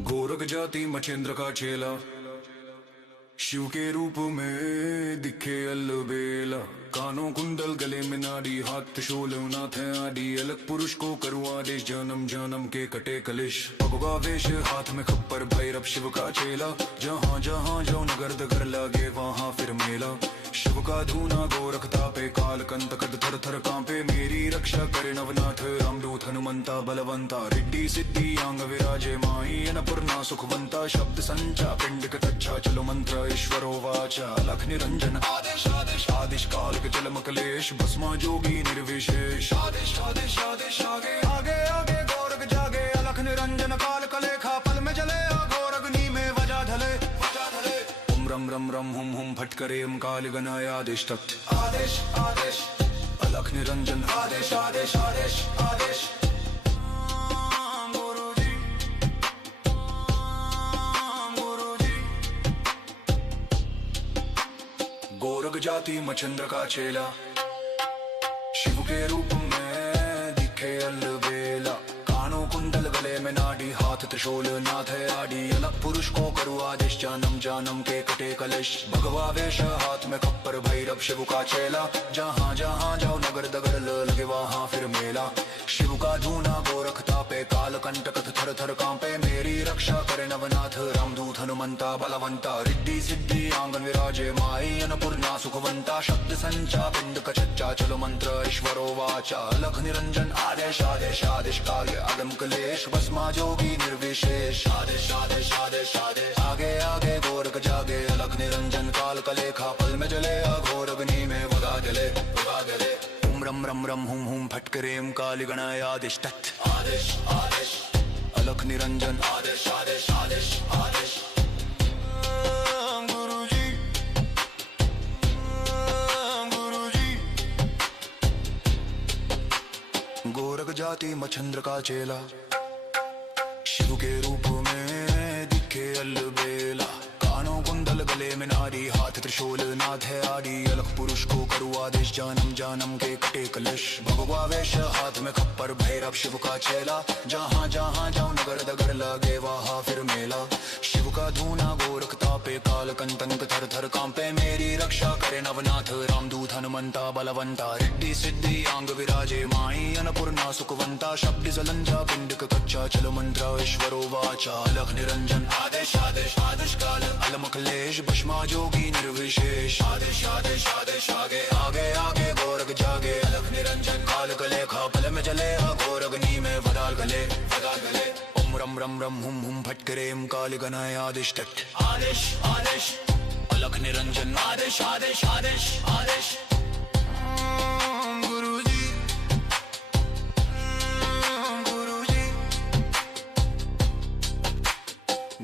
गोरख जाति मछेंद्र का चेला, शिव के रूप में दिखे अलबेला। कानों कुंडल गले में नाड़ी, हाथ त्रिशूल नाथ है आदि। अलग पुरुष को करूँ आदेश, जन्म जन्म के कटे कलेश। भगवा वेश हाथ में खप्पर, भैरव शिव का चेला। जहाँ जहाँ जाओ नगर दगर लागे वहाँ फिर मेला। शिव का धूना गोरख तापे, काल कंत कद थर थर कांपे। मेरी रक्षा करे नवनाथ, रामदूत हनुमंता बलवंता। रिद्धि सिद्धि आंग विराजे, माई अन्नपूर्णा सुखवंता। शब्द संचा पिंड कच्चा, चलो मंत्र ईश्वरो वाचा। लख निरंजन आदेश आदेश आदेश, काल के चल मकलेश। भस्मा जोगी निर्विशेष, आदेश आदेश आदेश। आगे आगे आगे गोरख जागे, अलख निरंजन काल कलेखा। पल में जले अघोर अग्नि में वजा ढले वजा ढले। ओम रम रम रम हुम हुम फटकरे ओम काल गणाय आदेश तत्। आदेश आदेश अलख निरंजन, आदेश आदेश आदेश आदेश। गोरख जाति मछंद्र का चेला, शिव के रूप में दिखे अलबेला। कानों कुंडल गले में नाड़ी, हाथ त्रिशूल नाथ है आदि। अलग पुरुष को करूँ आदेश, जन्म जन्म के कटे कलेश। भगवा वेश हाथ में खप्पर, भैरव शिव का चेला। जहाँ जहाँ जाओ नगर दगर लगे वहाँ फिर मेला। शिव का धूना गोरख तापे, काल कंटक थर थर कांपे। मेरी रक्षा करे नवनाथ, रामदूत हनुमंता बलवंता। रिद्धि सिद्धि आंगन विराजे, माई अन्नपूर्णा सुखवंता। शब्द संचा पिंड कच्चा, चलो मंत्र ईश्वरो वाचा। लख निरंजन आदेश आदेश आदेश, काल अगम कलेश। भस्मा जोगी निर्विशेष, आदेश आदेश आदेश आदेश। आगे आगे गोरख जागे, अलख निरंजन काल कलेखा। पल में जले अघोर अग्नि में वगा जले वगा जले। ओम रम रम रम हुम हुम फटकरे ओम काल गणाय आदेश तत्। आदेश आदेश अलख निरंजन, आदेश आदेश आदेश आदेश। गुरुजी गुरुजी। गोरख जाति मछंद्र का चेला, शिव के रूप में दिखे अलबेला। कानों कुंडल गले में नाड़ी, हाथ त्रिशूल नाथ है आदि। अलग पुरुष को करूँ आदेश, जन्म जन्म के कटे कलेश। भगवा वेश हाथ में खप्पर, भैरव शिव का चेला। जहाँ जहाँ जाओ नगर दगर लगे वहाँ फिर मेला। शिव का धूना गोरख तापे, काल कंतंक थर थर कांपे। मेरी रक्षा करे नवनाथ, रामदूत हनुमंता बलवंता। रिद्धि सिद्धि आंग विराजे, माई अन्नपूर्णा सुखवंता। शब्द जलंजा पिंड कच्चा, चलो मंत्र ईश्वरो वाचा। लख निरंजन आदेश आदेश आदेश, काल अलम कलेश। भस्मा जोगी निर्विशेष, आदेश आदेश आदेश। आगे आगे आगे गोरख जागे, अलख निरंजन काल कलेखा। पल में जले अघोर अग्नि में वदाल गले वदाल गले। ओम रम रम रम हुम हुम फटकरे ओम काल गणाय आदेश तत्। आदेश आदेश अलख निरंजन, आदेश आदेश आदेश आदेश। गुरुजी गुरुजी।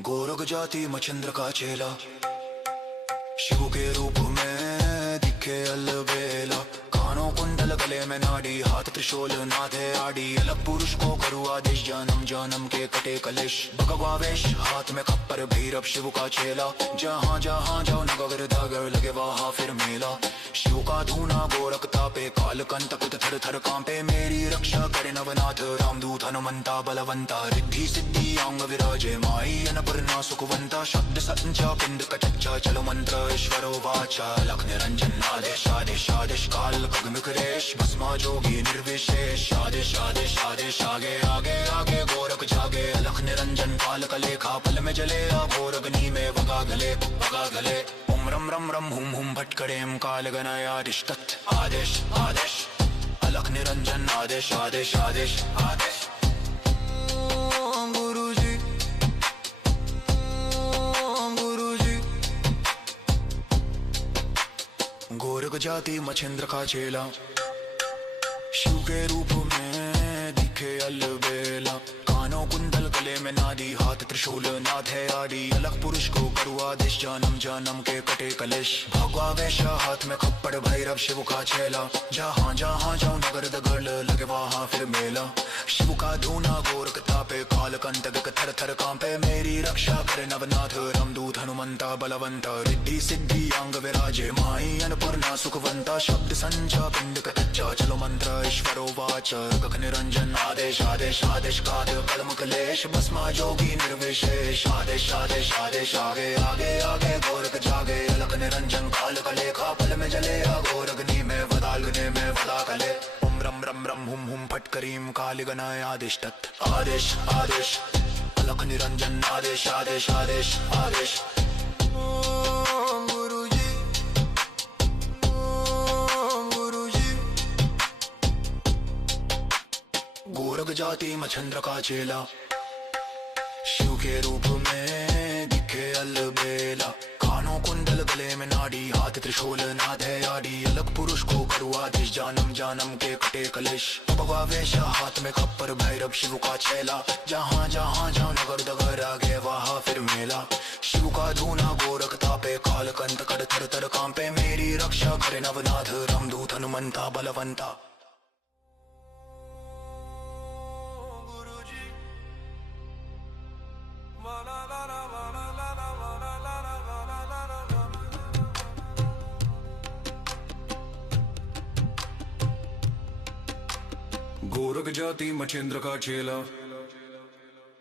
गोरख जाति मछंद्र का चेला, शिव के रूप में दिखे अलबेला। कानों कुंडल गले में नाड़ी, हाथ त्रिशूल नाथ है आदि। अलग पुरुष को करूँ आदेश, जन्म जन्म के कटे कलेश। भगवा वेश हाथ में खप्पर, भैरव शिव का चेला। जहाँ जहाँ जाओ नगर दगर लगे वहाँ फिर मेला। शिव का धूना गोरख तापे, काल कंटक थर थर कांपे। मेरी रक्षा करे नवनाथ, रामदूत हनुमंता बलवंता। रिद्धि सिद्धि आंग विराजे, माई अन्नपूर्णा सुखवंता। शब्द संचा पिंड कच्चा, चलो मंत्र ईश्वरो वाचा। लख निरंजन आदेश आदेश आदेश, काल अगम कलेश। भस्मा जोगी निर्विशेष, आदेश आदेश आदेश। आगे आगे आगे गोरख जागे, अलख निरंजन काल कलेखा। पल में जले अघोर अग्नि में वगा गले वगा गले। ओम रम रम रम हुम हुम फटकरे ओम काल गणाय आदेश तत्। आदेश आदेश अलख निरंजन, आदेश आदेश आदेश आदेश। गुरुजी गुरुजी। गोरख जाति मछेंद्र का चेला, शिव के रूप में दिखे अलबेला। कानों कुंडल गले में नाड़ी, हाथ त्रिशूल नाथ है आदि। अलग पुरुष को करूँ आदेश, जन्म जन्म के कटे कलेश। भगवा वेश हाथ में खप्पर, भैरव शिव का चेला। जहाँ जहाँ जाओ नगर दगर लगे वहाँ फिर मेला। शिव का धूना गोरख तापे, काल कंटक थर थर कांपे। मेरी रक्षा करे नवनाथ, रामदूत हनुमंता बलवंता। रिद्धि सिद्धि आंग विराजे, माई अन्नपूर्णा सुखवंता। शब्द संचा पिंड कच्चा, चलो मंत्र ईश्वरो वाचा। लख निरंजन आदेश आदेश आदेश, काल कलम कलेश। भस्मा भस्मा जोगी निर्विशेष आदेश आदेश आदेश आगे आगे आगे गोरख जागे अलख निरंजन काल कलेखा पल में जले अघोर अग्नि में वदाग्नि में वदा कले ओम रम रम रम हुम फट करीम काल गणाय आदेश तत् आदेश आदेश अलख निरंजन आदेश आदेश आदेश आदेश गोरख जाति मच्छंद्र का चेला शिव के रूप में दिखे अलबेला कानों कुंडल गले में नाड़ी हाथ त्रिशूल नाद है आड़ी अलग पुरुष को करू आदेश जानम जानम के कटे कलेश भगवा वेश हाथ में खप्पर भैरव शिव का चेला जहाँ जहाँ जाओ नगर दगर आगे वहाँ फिर मेला शिव का धूना गोरख तापे काल कंत कर थर थर कांपे मेरी रक्षा करे नवनाथ रामदूत हनुमंता बलवंता गोरख जाति मच्छेंद्र का चेला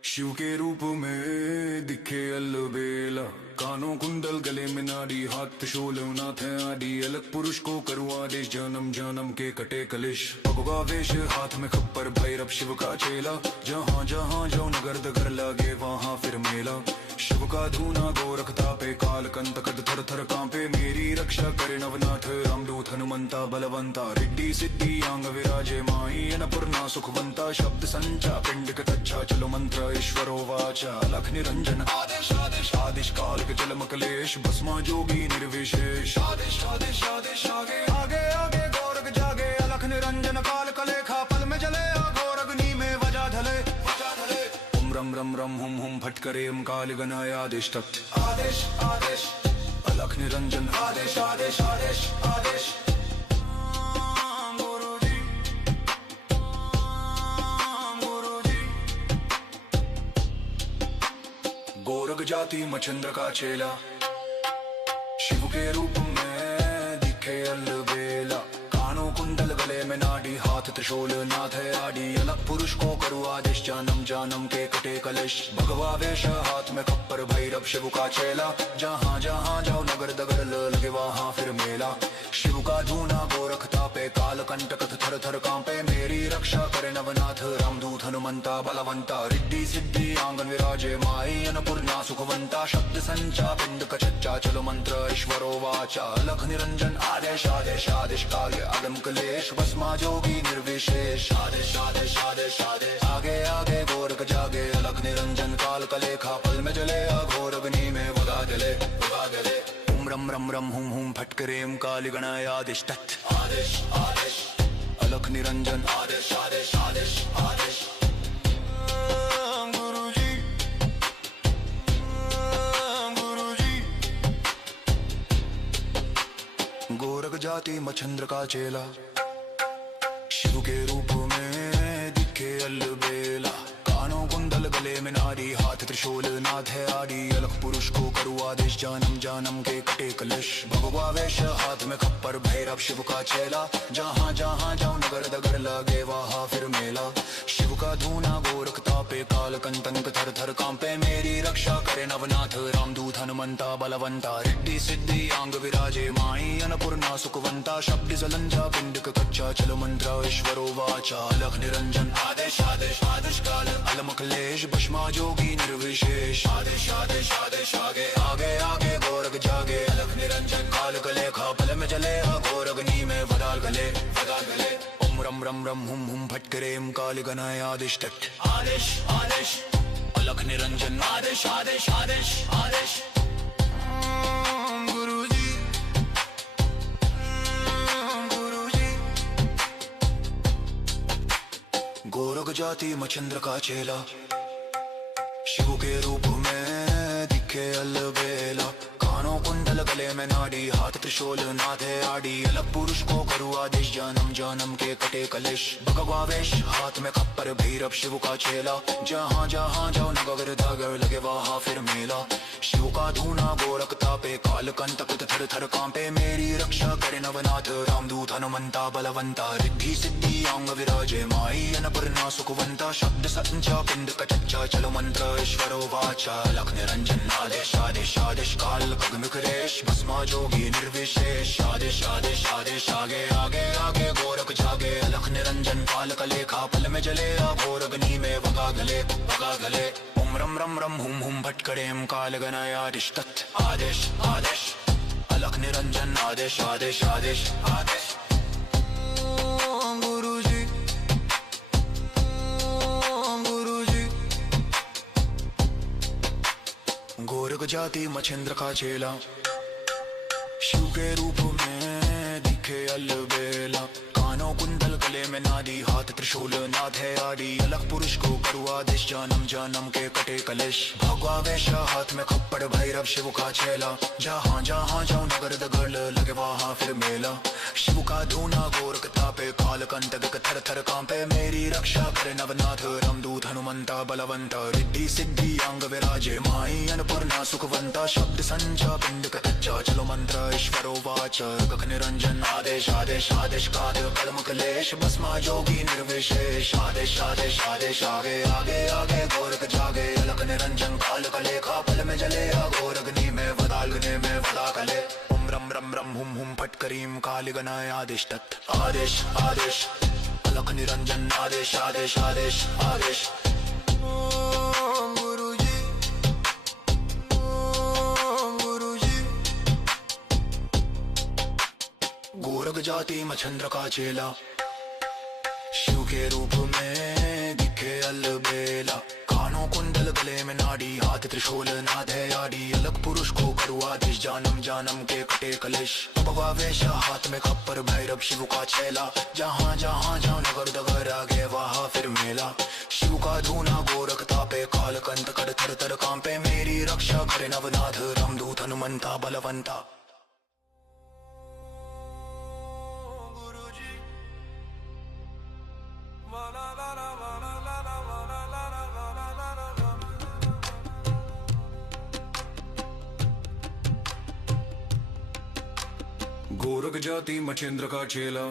शिव के रूप में दिखे अलबेला कानों कुंडल गले में नाड़ी हाथ त्रिशूल नाथ है आदि अलग पुरुष को करू आदेश जन्म जन्म के कटे कलेश भगवा वेश हाथ में खप्पर भैरव शिव का चेला जहाँ जहाँ जाओ नगर दगर लागे वहाँ फिर मेला शिव का धूना गोरख तापे काल कंत कद थर थर कांपे मेरी रक्षा करे नवनाथ रामदूत हनुमंता बलवंता रिद्धि सिद्धि अंग विराजे माई अन्नपूर्णा सुखवंता शब्द संचा पिंड कच्चा चलो मंत्र ईश्वरो वाचा लख निरंजन आदेश आदेश आदेश काल के जल मकलेश भस्मा जोगी निर्विशेष आदेश आदेश आदेश आगे आगे आगे गोरख जागे अलख निरंजन काल कलेखा पल में जले अघोर अग्नि में वजा धले ओम रम रम रम हुम फट करे काल गणाय आदेश तत् आदेश आदेश अलख निरंजन आदेश आदेश आदेश आदेश गोरख जाति मच्छेंद्र का चेला शिव के रूप में दिखे अलबेला कानों कुंडल गले में नाड़ी हाथ त्रिशूल नाथ है आड़ी अलग पुरुष को करू आदेश जानम जानम के कटे कलेश भगवा वेश हाथ में खप्पर भैरव शिव का चेला जहाँ जहाँ जाओ नगर दगर लगे वहाँ फिर मेला शिव का धूना गोरख तापे काल कंटक थर थर कांपे मेरी रक्षा करे नवनाथ रामदूत हनुमंता बलवंता रिद्धि सिद्धि आंगन विराजे माई अन्नपूर्णा सुखवंता शब्द संचा पिंड कच्चा चलो मंत्र ईश्वरो वाचा अलख निरंजन आदेश आदेश आदेश काल अगम कलेश भस्मा जोगी निर्विशेष आदेश आदेश आदेश आदेश आगे आगे गोरख जागे अलख निरंजन काल कलेखा पल में जले अघोर अग्नि में वगा गले ओम रम रम रम हुम फट करेम काल गणाय आदेश तत् आदेश आदेश अलख निरंजन आदेश आदेश आदेश आदेश गोरख जाति मच्छेंद्र का चेला शिव के रूप में दिखे अलबेला कानों कुंडल गले में नाड़ी हाथ त्रिशूल नाथ है आड़ी अलग पुरुष को करू आदेश जानम जानम के कटे कलेश भगवा वेश हाथ में खप्पर भैरव शिव का चेला जहाँ जहाँ जाओ नगर दगर लगे वहाँ फिर मेला शिव का धूना गोरख तापे काल कंतंक थर थर कांपे मेरी रक्षा करे नवनाथ रामदूत हनुमंता बलवंता रिद्धि सिद्धि अंग विराजे माई अन्नपूर्णा सुखवंता शब्द जलंजा पिंड कच्चा चलो मंत्र ईश्वरो वाचा अलख निरंजन आदेश आदेश आदेश काल अलम कलेश भस्मा जोगी निर्विशेष आदेश आदेश आदेश आगे आगे आगे गोरख जागे अलख निरंजन काल कलेखा पल में जले अघोर अग्नि में वदा गले ओम रम रम रम हुम फट करेम काल गणाय आदेश तत् आदेश आदेश अलख निरंजन आदेश आदेश आदेश आदेश गोरख जाति मच्छेंद्र का चेला शिव के रूप में दिखे अलबेला कानों कुंडल कुंडल गले में नाड़ी, हाथ त्रिशूल नाथे आड़ी। अलग पुरुष को करूँ आदेश, जन्म जन्म के कटे कलेश। भगवा वेश हाथ में खप्पर, भैरव शिव का चेला। जहाँ जहाँ जाओ नगर धागर लगे वहाँ फिर मेला। शिव का धूना गोरख तापे, काल कंटक थर थर कांपे। मेरी रक्षा करे नवनाथ, रामदूत हनुमंता बलवंता। रिद्धि सिद्धि अंग विराजे, माई अन्नपूर्णा सुखवंता। शब्द संचा पिंड कचच्चा, चलो मंत्र ईश्वरो वाचा। लख निरंजन आदेश आदेश आदेश, काल खगमिकरेश। भस्मा जोगी निर्विशेष, आदेश आदेश आदेश। आगे आगे आगे गोरख जागे, अलख निरंजन काल कलेखा। पल में जले अघोर अग्नि में वगा गले। ओम रम रम रम हुम हुम भटकड़ेम, काल गणाय आदेश तत् आदेश आदेश। अलख निरंजन आदेश आदेश आदेश आदेश। गोरख जाति मछेंद्र का चेला, शिव के रूप में दिखे अलबेला। कानों कुंडल गले में नादी, हाथ त्रिशूल नाथ है आड़ी। अलग पुरुष को करूँ आदेश, जन्म जन्म के कटे कलेश। भगवा वेश हाथ में खप्पड़, भैरव शिव का चेला। जहाँ जहाँ जाओ नगर दगड़ लगे वहाँ फिर मेला। शिव का धूना गोरख तापे, काल कंटक थर थर कांपे। मेरी रक्षा करे नवनाथ, रामदूत हनुमंता बलवंता। रिद्धि सिद्धि अंग विराजे, माई अन्नपूर्णा सुखवंता। शब्द संचा पिंड कच्चा, चलो मंत्र ईश्वरो वाचा। गख निरंजन आदेश आदेश आदेश, काल कलम कलेश। भस्मा जोगी निर्विशेष, आदेश आदेश आदेश। आगे आगे आगे गोरख जागे, अलख निरंजन काल कलेखा। पल में जले अघोर अग्नि में वदा कले। ओम रम रम रम हुम हुम फटकरीम, काल गणाय आदेश तत् आदेश आदेश। अलख निरंजन आदेश आदेश आदेश आदेश। गोरख जाति मछंद्र का चेला, शिव के रूप में दिखे अलबेला। कानों कुंडल गले में नाड़ी, हाथ त्रिशूल नाथ है आड़ी। अलग पुरुष को करूँ आदेश, जन्म जन्म के कटे कलेश। भगवा वेश हाथ में खप्पर, भैरव शिव का चेला। जहाँ जहाँ जाओ नगर दगर आगे वहाँ फिर मेला। शिव का धूना गोरख तापे, काल कंटक थर थर कांपे। मेरी रक्षा करे नवनाथ, रामदूत हनुमंता बलवंता। गोरख जाति मछेंद्र का चेला,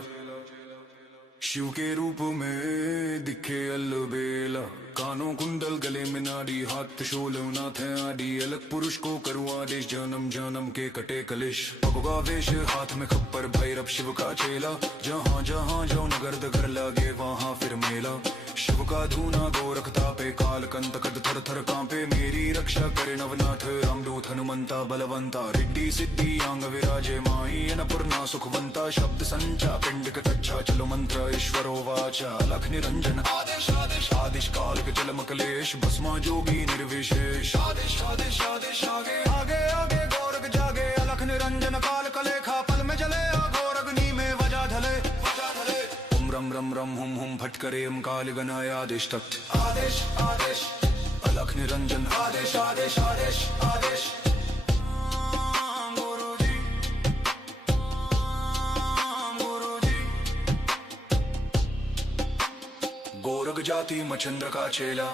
शिव के रूप में दिखे अलबेला। कानों कुंडल गले में नाड़ी, हाथ त्रिशूल नाथ है आड़ी। अलग पुरुष को करूँ आदेश, जन्म जन्म के कटे कलेश। भगवा वेश हाथ में खप्पर, भैरव शिव का चेला। जहाँ जहाँ जाओ नगर दगर लगे वहाँ फिर मेला। शिव का धूना गोरख तापे, काल कंटक थर थर कांपे। मेरी रक्षा करे नवनाथ, रामदूत हनुमंता बलवंता। रिद्धि सिद्धि अंग विराजे, माई अन्नपूर्णा सुखवंता। शब्द संचा पिंड कच्चा, चलो मंत्र ईश्वरो वाचा। लख निरंजन आदेश आदेश आदेश, काल के चलम कलेश। भस्मा जोगी निर्विशेष, आदेश आदेश आदेश। आगे आगे आगे गोरख जागे, अलख निरंजन काल कलेखा। पल में जले अघोर अग्नि में वजा धले। ओम रम रम रम हुम हुम फटकरेम, काल गणाय आदेश तत् आदेश आदेश। अलख निरंजन आदेश आदेश आदेश आदेश। गोरख जाति मछंद्र का चेला,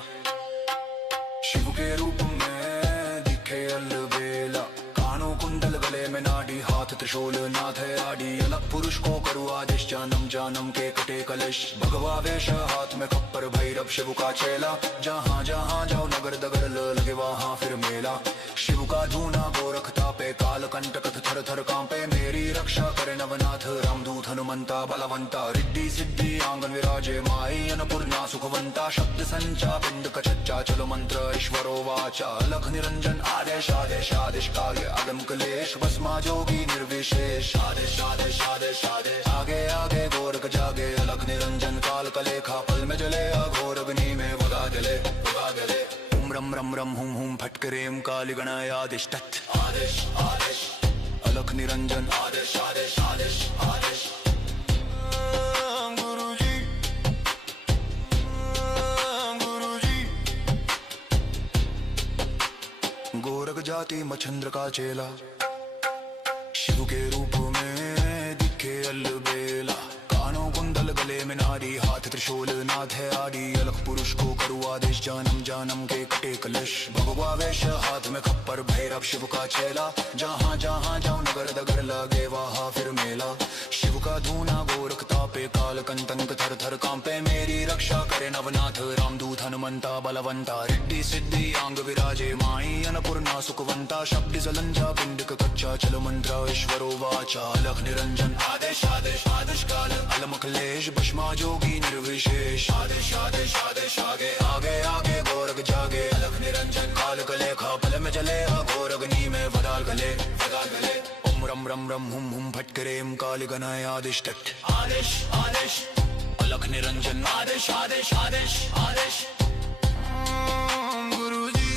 शिव के रूप में दिखे अलबेला। कानों कुंडल गले में नाड़ी, हाथ त्रिशूल नाथ है आड़ी। अलग पुरुष को करूँ आदेश, जन्म जन्म के कटे कलेश। भगवा वेश हाथ में खप्पर, भैरव शिव का चेला। जहाँ जहाँ जाओ नगर दगर लगे वहाँ फिर मेला। शिव का धूना गोरख तापे, काल कंटक थर थर कांपे। मेरी रक्षा करे नवनाथ, रामदूत हनुमंता बलवंता। रिद्धि सिद्धि आंगन विराजे, माई अन्नपूर्णा सुखवंता। शब्द संचा पिंड कच्चा, चलो मंत्र ईश्वरो वाचा। लख निरंजन आदेश आदेश आदेश, काल अगम कलेश। भस्मा जोगी निर्विशेष, आदेश आदेश आदेश आदेश। आगे आगे गोरख जागे, अलख निरंजन काल कलेखा। पल में जले अघोर अग्नि में वगा गले। ओम रम रम रम हुम हुम फटकरेम, काल गणाय आदेश तत् आदेश आदेश। अलख निरंजन आदेश आदेश आदेश आदेश। गोरख जाति मछंद्र का चेला, शिव के रूप में दिखे अलबेला, कानों कुंडल गले में नारी, हाथ त्रिशूल नाथ है आदि, अलग पुरुष को करू आदेश, जन्म जन्म के कटे कलश, भगवा वेश हाथ में खप्पर, भैरव शिव का चेला, जहाँ जहाँ जाऊं नगर दगर लगे वहाँ फिर मेला, शिव का धूना गोरख तापे, काल कंतंक थर थर कांपे, मेरी रक्षा करे नवनाथ रामदूत हनुमंता बलवंता, रिद्धि सिद्धि अंग विराजे माई अन्नपूर्णा सुखवंता, शब्द जलंजा पिंडक कच्चा, चलो मंत्र ईश्वरो वाचा, अलख निरंजन आदेश आदेश आदेश काल, अलमखलेश भस्मा जोगी निर्विशेष, आदेश आदेश आदेश आगे आगे आगे गोरख जागे, अलख निरंजन काल कले खा पल में जले, घोर अग्नि में वदाल गले वदाल गले, ओम रम रम रम हुम फटकरेम काल गणाय आदेश तट, आदेश आदेश अलख निरंजन आदेश आदेश आदेश आदेश। गुरुजी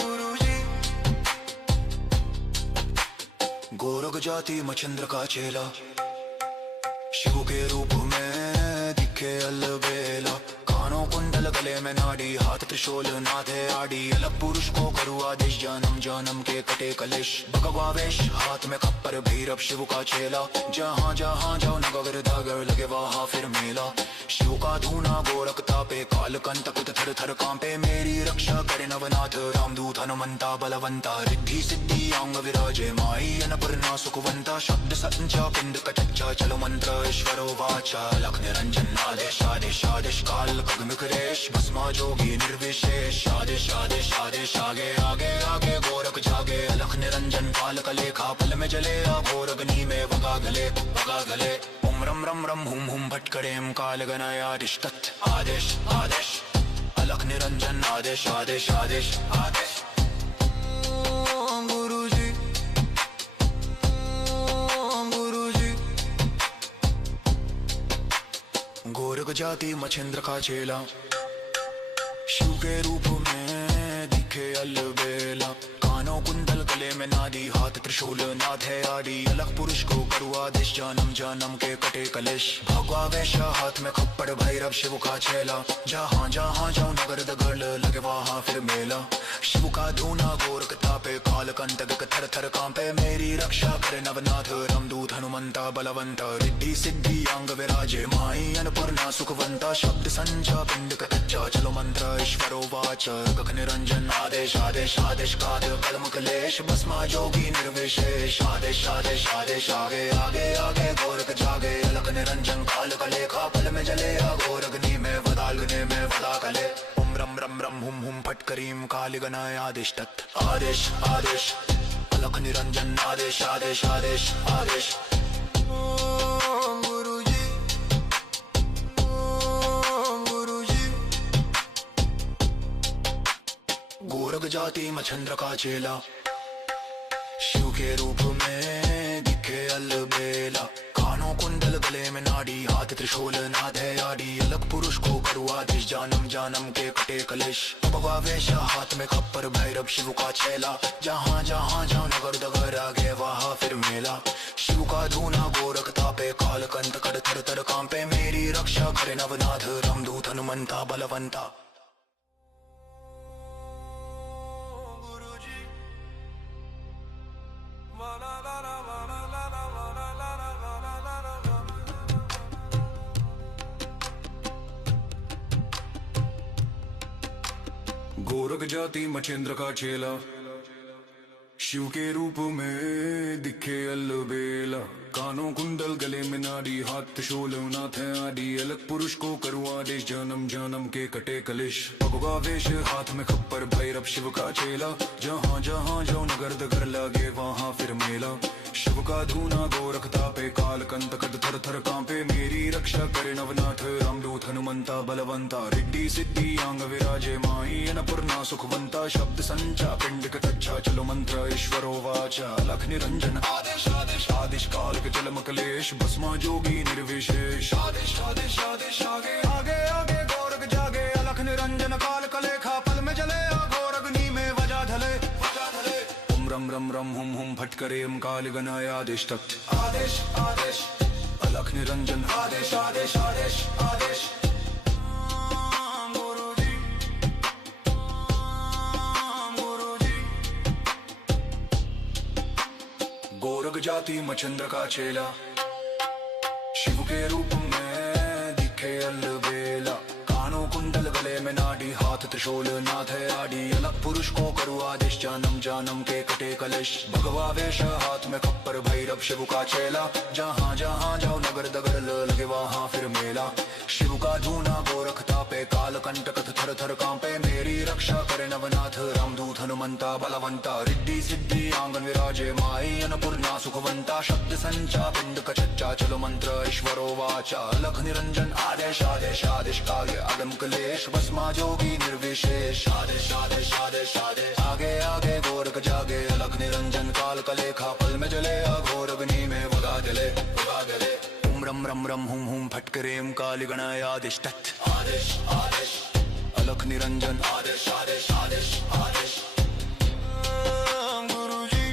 गुरुजी गोरख जाति मच्छिंद्र का चेला, शिव के रूप में दिखे अलबेला, कानों कुंडल गले में नाड़ी, हाथ त्रिशूल नाथे आड़ी, अलग पुरुष को करू आदेश, जन्म जन्म के कटे कलेश, भगवा वेश हाथ में खप्पर, भैरव शिव का चेला, जहाँ जहाँ जाओ नगर दगर लगे वहाँ फिर मेला, शिव का धूना गोरख तापे, काल कंटक थर थर कांपे, मेरी रक्षा करे नवनाथ रामदूत हनुमंता बलवंता, रिद्धि सिद्धि अंग विराजे माई अन्नपूर्णा सुखवंता, शब्द संचा पिंड कच्चा, चलो मंत्र ईश्वरो वाचा, लख निरंजन आदेश आदेश आदेश काल खगमिकरेश, भस्मा जोगी निर्विशेष, आदेश आदेश आदेश आगे आगे आगे गोरख जागे, अलख निरंजन काल कलेखा पल में जले, घोर अग्नि में वगा गले, ओम रम रम रम हुम भटकरेम काल गणाय आदेश तत्, आदेश आदेश अलख निरंजन आदेश आदेश आदेश आदेश। गुरुजी गुरुजी गोरख जाति मच्छिंद्र का चेला, शिव के रूप में दिखे अलबेला, कानों कुंडल गले में नादी, हाथ त्रिशूल नाथ है आदि, अलग पुरुष को करू आदेश, जन्म जन्म के कटे कलेश, भगवा वेश हाथ में खप्पड़, भैरव शिव का चेला, जहाँ जहाँ जाऊं नगर दगर लगे वहाँ फिर मेला, शिव का धूना गोरख तापे, काल कंटक थर थर कांपे, मेरी रक्षा करे नवनाथ रामदूत हनुमंता बलवंता, रिद्धि सिद्धि अंग विराजे माई अन्नपूर्णा सुखवंता, शब्द संचा पिंड कच्चा, चलो मंत्र ईश्वरो वाचा, गख निरंजन आदेश आदेश आदेश काल कलम कलेश, भस्मा जोगी निर्विशेष, आदेश आदेश आदेश आगे आगे आगे गोरख जागे, अलख निरंजन काल कलेखा पल में जले, घोर अग्नि में वदाल गने में वदा कले, ओम रम रम रम हुम फटकरीम काल गणाय आदेश तत्, आदेश आदेश अलख निरंजन आदेश आदेश आदेश आदेश। गुरुजी गुरुजी गोरख जाति मच्छिंद्र का चेला, शिव के रूप में दिखे अलबेला, कानों कुंडल गले में नाड़ी, हाथ त्रिशूल नाथ है आड़ी, अलग पुरुष को करू आदेश, जन्म जन्म के कटे कलेश, भगवा वेश हाथ में खप्पर, भैरव शिव का चेला, जहाँ जहाँ जाऊं नगर दगर आगे वहाँ फिर मेला, शिव का धूना गोरख तापे, काल कंट कर थर थर कांपे, मेरी रक्षा करे नवनाथ रामदूत हनुमंता बलवंता। गोरख जाति मच्छिंद्र का चेला, शिव के रूप में दिखे अलबेला, कानों कुंडल गले में नाड़ी, हाथ त्रिशूल नाथ है आदि, अलग पुरुष को करू आदेश, जन्म जन्म के कटे कलेश, भगवा वेश हाथ में खप्पर, भैरव शिव का चेला, जहाँ जहाँ जाऊं नगर दगर लगे वहाँ फिर मेला, शिव का धूना गोरख तापे, काल कंट कद थर थर कांपे, मेरी रक्षा करे नवनाथ रामदूत हनुमंता बलवंता, रिद्धि सिद्धि अंग विराजे माई अन्नपूर्णा सुखवंता, शब्द संचा पिंड कच्चा, चलो मंत्र ईश्वरो वाचा, लख निरंजन आदेश आदेश आदेश काल के जलम कलेश, भस्मा जोगी निर्विशेष, आदेश आदेश आदेश आगे आगे आगे गोरख जागे, अलख निरंजन काल कलेखा पल में जले, घोर अग्नि में वजा धले ओम रम रम रम हुम फटकरेम काल गणाय आदेश तत्, आदेश आदेश अलख निरंजन आदेश आदेश आदेश आदेश। जाति मचंद्र का चेला, शिव के रूप में दिखे अलबेला। कानों कुंडल गले में नाड़ी, हाथ त्रिशूल नाथ है आड़ी। अलग पुरुष को करू आदेश, जानम जानम के कटे कलेश। भगवा वेश हाथ में खप्पर, भैरव शिव का चेला। जहाँ जहाँ जाओ नगर दगर लगे वहाँ फिर मेला। शिव का धूना गोरख तापे, काल कंटक थर थर कांपे। मेरी रक्षा करे नवनाथ, रामदूत हनुमंता बलवंता। रिद्धि सिद्धि आंगन विराजे, माई अन्नपूर्णा सुखवंता। शब्द संचा पिंड कचच्चा, चलो मंत्र ईश्वरो वाचा। अलख निरंजन आदेश आदेश आदेश काव्य अगम कलेश। भस्मा जोगी निर्विशेष, आदेश आदेश आदेश आदेश। आगे आगे गोरख जागे, अलख निरंजन काल कलेखा। पल में जले अघोर अग्नि में वगा जले वगा जले। ओम रम रम रम हुम हुम फटकरेम काली गणाय आदेश तत् आदेश आदेश। अलख निरंजन आदेश आदेश आदेश आदेश। गुरुजी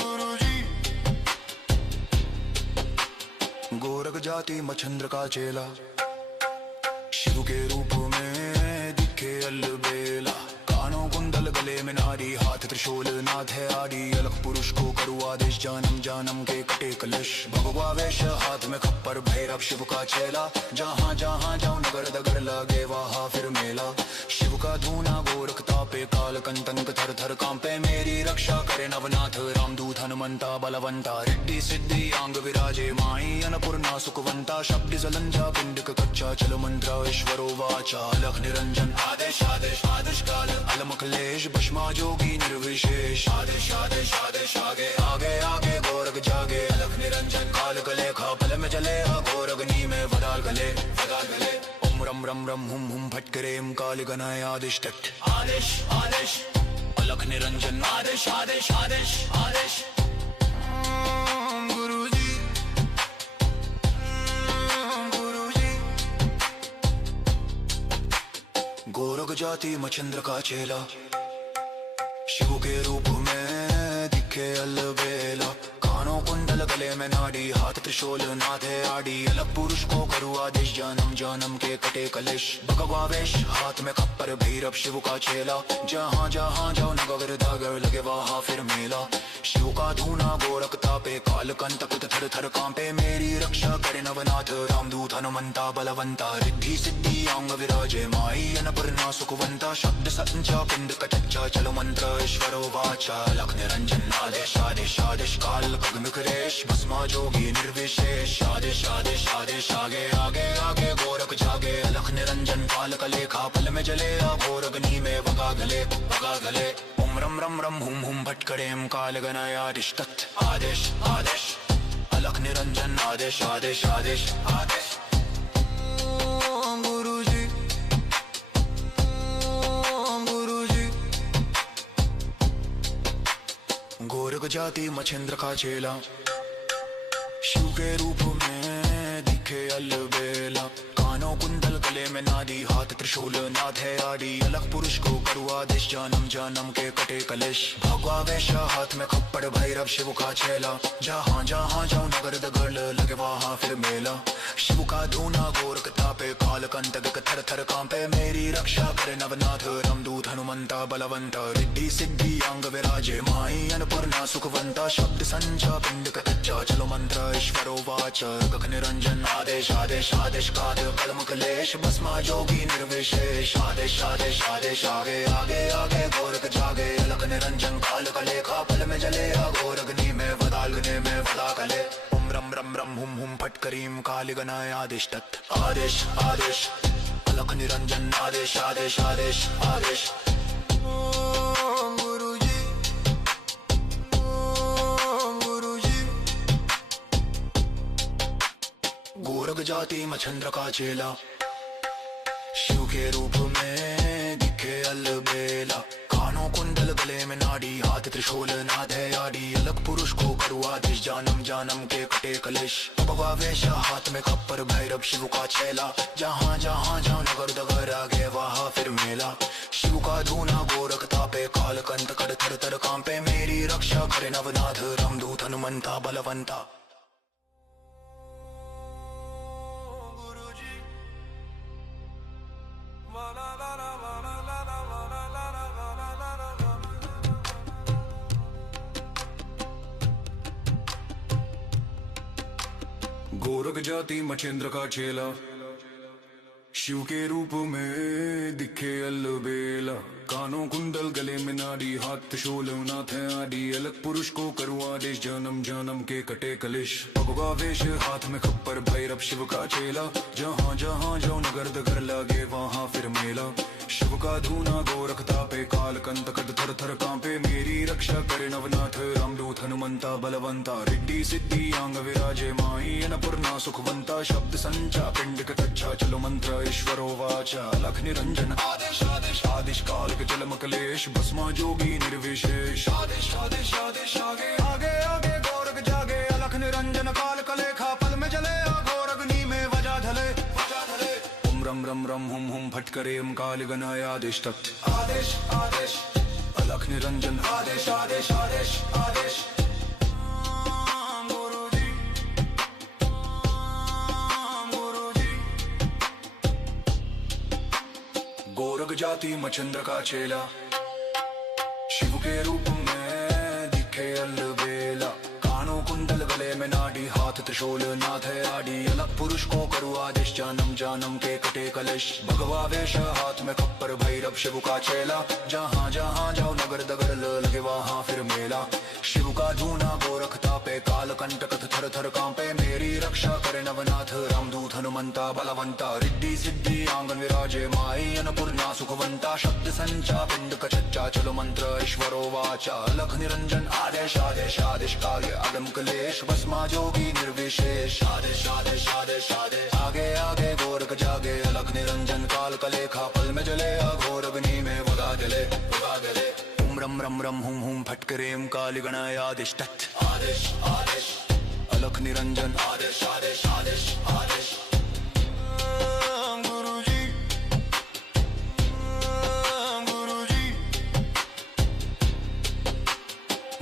गुरुजी। गोरख जाति मच्छंद्र का चेला, शिव के रूप में दिखे अलबेला। कानों कुंडल गले में नारी, हाथ त्रिशूल नाथ है आड़ी। अलग पुरुष को करू आदेश, जानम जानम के कटे कलश। भगवा वेश हाथ में खप्पर, भैरव शिव का चेला। जहाँ जहाँ जाओ नगर दगर लगे वहाँ फिर मेला। शिव का धूना गोरख तापे, काल कंटक थर थर कांपे। मेरी रक्षा करे नवनाथ, रामदूत हनुमंता बलवंता। रिद्धि सिद्धि आंग विराजे, माई अन्नपूर्णा सुखवंता। शब्द जलंजा पिंडिक कच्चा, चलो मंत्र ईश्वरो वाचा। अलख निरंजन आदेश आदेश आदेश काल अलम कलेश। भस्मा जोगी निर्विशेष, आदेश आदेश आदेश। आगे आगे आगे गोरख जागे, अलख निरंजन काल कलेखा। पल में जले अघोर अग्नि में वदाल गले वदाल गले। ओम रम रम रम हुम हुम फटकरेम काली गणाय आदेश तत् आदेश आदेश। अलख निरंजन आदेश आदेश आदेश आदेश। गुरुजी गुरुजी। गोरख जाति मच्छंद्र का चेला, शिव के रूप में दिखे अलबेला। कानों कुंडल गले में नाड़ी, हाथ त्रिशूल नाथ है आड़ी। अलग पुरुष को करू आदेश, जानम जानम के कटे कलेश। भगवा वेश हाथ में खप्पर, भैरव शिव का चेला। जहाँ जहाँ जाओ नगर दगर लगे वहाँ फिर मेला। शिव का धूना गोरख तापे, काल कंटक थर थर कांपे। मेरी रक्षा करे नवनाथ, रामदूत हनुमंता बलवंता। रिद्धि सिद्धि आंग विराजे, माई अन्नपूर्णा सुखवंता। शब्द संचा पिंड कचच्चा, चलो मंत्र ईश्वरो वाचा। अलख निरंजन आदेश आदेश आदेश काल अग्निकरेश। भस्मा जोगी निर्विशेष, आदेश आदेश आदेश। आगे आगे आगे गोरख जागे, अलख निरंजन काल कलेखा। पल में जले अघोर अग्नि में वगा गले वगा गले। ओम रम रम रम हुम हुम फटकरेम काल गणाय आदेश तत् आदेश आदेश। अलख निरंजन आदेश आदेश आदेश आदेश। गुरुजी गुरुजी। गोरख जाति मच्छंद्र का चेला, शिव के रूप में दिखे अलबेला। कानों कुंडल गले में नादी, हाथ त्रिशूल नाथ है आड़ी। अलग पुरुष को करू आदेश, जानम जानम के कटे कलेश। भगवा वेश हाथ में खप्पड़, भैरव शिव का चेला। जहाँ जहाँ जाओ नगर दगर लगे वहाँ फिर मेला। शिव का धूना गोरख तापे, काल कंटक थर थर कांपे। मेरी रक्षा करे नवनाथ, रामदूत हनुमंता बलवंता। रिद्धि सिद्धि अंग विराजे, माई अन्नपूर्णा सुखवंता। शब्द संचा पिंड कच्चा, चलो मंत्र ईश्वरो वाचा। गगन निरंजन आदेश आदेश आदेश काल कलम कलेश। भस्मा जोगी निर्विशेष, आदेश आदेश आदेश। आगे आगे आगे गोरख जागे, अलख निरंजन काल कलेखा। पल में जले अघोर अग्नि में वदाल गने में वदा कले। ओम रम रम रम हुम हुम फटकरीम काली गणाय आदेश तत् आदेश आदेश। अलख निरंजन आदेश आदेश आदेश आदेश। गुरुजी गुरुजी। गोरख जाति मच्छंद्र का चेला, शिव के रूप में दिखे अलबेला। कानों कुंडल गले में नाड़ी, हाथ त्रिशूल नाथ है आड़ी। अलग पुरुष को करू आदेश, जानम जानम के कटे कलेश। भगवा वेश हाथ में खप्पर, भैरव शिव का चेला। जहाँ जहाँ जाओ नगर दगर आगे वहाँ फिर मेला। शिव का धूना गोरख तापे, काल कंटक थर थर कांपे। मेरी रक्षा करे नवनाथ, रामदूत हनुमंता बलवंता। गोरख जाति मछेंद्र का चेला, शिव के रूप में दिखे अलबेला। कानों कुंडल गले में नाड़ी, हाथ त्रिशूल नाथ है आदि। अलग पुरुष को करूँ आदेश, जन्म जन्म के कटे कलेश। भगवा वेश हाथ में खप्पर, भैरव शिव का चेला। जहाँ जहाँ जाओ नगर दगर लागे वहाँ फिर मेला। शिव का धूना गोरख तापे, काल कंत कद थर थर कांपे। मेरी रक्षा करे नवनाथ, रामदूत हनुमंता बलवंता। रिद्धि सिद्धि आंग विराजे, माई अन्नपूर्णा सुखवंता। शब्द संचा पिंड कच्चा, चलो मंत्र ईश्वरो वाचा। अलख निरंजन आदेश आदेश आदेश, काल के चल मकलेश। भस्मा जोगी निर्विशेष, आदेश आदेश आदेश। आगे आगे आगे गोरख जागे, अलख निरंजन काल कलेखा। पल में जले अघोर अग्नि में वजा ढले, वजा ढले। ओम रम रम रम हुम हुम फटकरे हम काल गणाय आदेश तत्। आदेश आदेश अलख निरंजन, आदेश आदेश आदेश आदेश। गोरख जाति मछंद्र का चेला, शिव के रूप में दिखे अलबेला। कानों कुंडल गले में नाड़ी, हाथ त्रिशूल नाथ है आदि। अलग पुरुष को करूँ आदेश, जन्म जन्म के कटे कलेश। भगवा वेश हाथ में खप्पर, भैरव शिव का चेला। जहाँ जहाँ जाओ नगर दगर लगे वहाँ फिर मेला। शिव का धूना गोरख तापे, काल कंटक थर थर कांपे। मेरी रक्षा करे नवनाथ, रामदूत हनुमंता बलवंता। रिद्धि सिद्धि आंगन विराजे, माई अन्नपूर्णा सुखवंता। शब्द संचा पिंड कच्चा, चलो मंत्र ईश्वरो वाचा। अलख निरंजन आदेश आदेश आदेश, काल आदम कलेश। भस्मा जोगी निर्विशेष, आदेश आदेश आदेश आदेश। आगे आगे गोरख जागे, अलख निरंजन काल कलेखा। पल में जले अघोर अग्नि में वगा जले, वगा जले। ओम रम रम रम हुम हुम फटकरेम काल गणाय आदेश तत्। आदेश आदेश अलख निरंजन, आदेश आदेश आदेश आदेश। गुरुजी गुरुजी।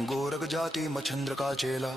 गोरख जाति मछंद्र का चेला,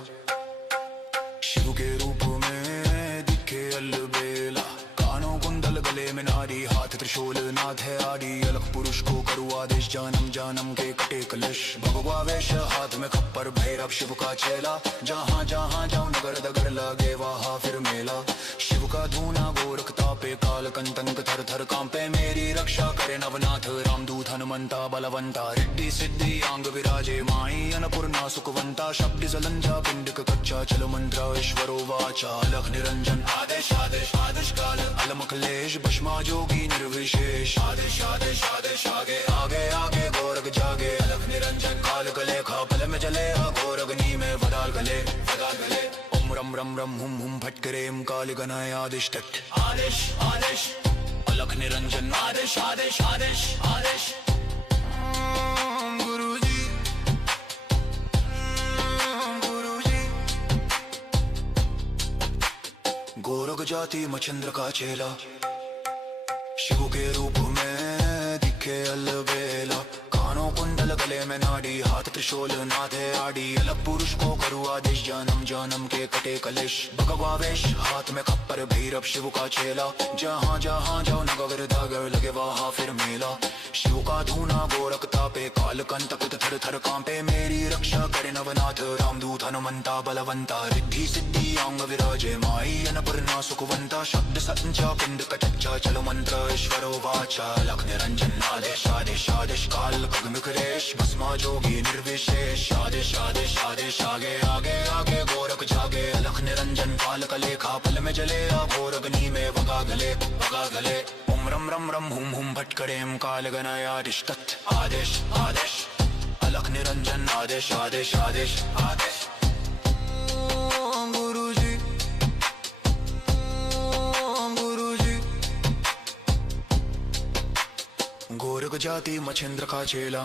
शिव के रूप में दिखे अलबेला। कानों कुंडल गले में नाड़ी, हाथ त्रिशूल नाथ है आदि। अलग पुरुष को करूँ आदेश, जन्म जन्म के कटे कलेश। भगवा वेश हाथ में खप्पर, भैरव शिव का चेला। जहाँ जहाँ जाओ नगर दगर लागे वहाँ फिर मेला। शिव का धूना गोरख तापे, काल कंटक थर थर कांपे। मेरी रक्षा करे नवनाथ, रामदूत हनुमंता बलवंता। रिद्धि सिद्धि आंग विराजे, माई अन्नपूर्णा सुखवंता। शब्द जलंजा पिंड कच्चा, चलो मंत्र ईश्वरो वाचा। अलख निरंजन आदेश आदेश आदेश, काल अलम कलेश। भस्मा जोगी निर्विशेष, आदेश आदेश आदेश। आगे आगे आगे गोरख जागे, अलख निरंजन काल कलेखा। पल में जले अघोर अग्नि में वदाल गले, वदाल गले। ओम रम रम रम हुम हुम फटकरेम काल गणाय आदेश तत्। आदेश आदेश अलख निरंजन, आदेश आदेश आदेश आदेश। गुरुजी गुरुजी। गोरख जाति मछंद्र का चेला, शिव के रूप में दिखे अलबेला। कानों कुंडल गले में नाड़ी, हाथ त्रिशूल नाथ है आदि। अलग पुरुष को करूँ आदेश, जन्म जन्म के कटे कलेश। भगवा वेश हाथ में खप्पर, भैरव शिव का चेला। जहाँ जहाँ जाओ नगर दगर लगे वहाँ फिर मेला। शिव का धूना गोरख तापे, काल कंटक थर थर कांपे। मेरी रक्षा करे नवनाथ, रामदूत हनुमंता बलवंता। रिद्धि सिद्धि आंग विराजे, माई अन्नपूर्णा सुखवंता। शब्द संचा पिंड कच्चा, चलो मंत्र ईश्वरो वाचा। अलख निरंजन आदेश आदेश आदेश, काल कलेश। भस्मा जोगी निर्विशेष, आदेश आदेश आदेश। आगे आगे आगे गोरख जागे, अलख निरंजन काल कलेखा। पल में जले अघोर अग्नि में वगा गले, वगा गले। ओम रम रम रम हुम हुम फटकरेम काल गणाय आदेश तत्। आदेश आदेश अलख निरंजन, आदेश आदेश आदेश आदेश। गुरुजी गुरुजी। गोरख जाति मछेंद्र का चेला,